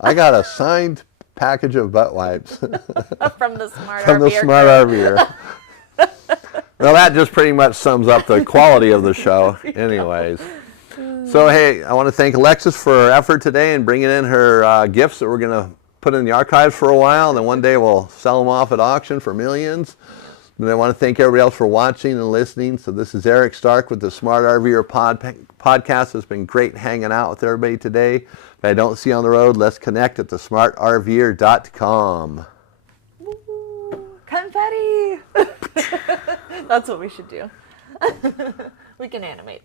I got a signed package of butt wipes. From the Smart From the RVer Smart crew. RVer. Well, that just pretty much sums up the quality of the show anyways. So, hey, I want to thank Alexis for her effort today and bringing in her gifts that we're going to put in the archives for a while, and then one day we'll sell them off at auction for millions. And I want to thank everybody else for watching and listening. So this is Eric Stark with the Smart RVer podcast. It's been great hanging out with everybody today. If I don't see you on the road, let's connect at thesmartrver.com. Confetti! That's what we should do. We can animate.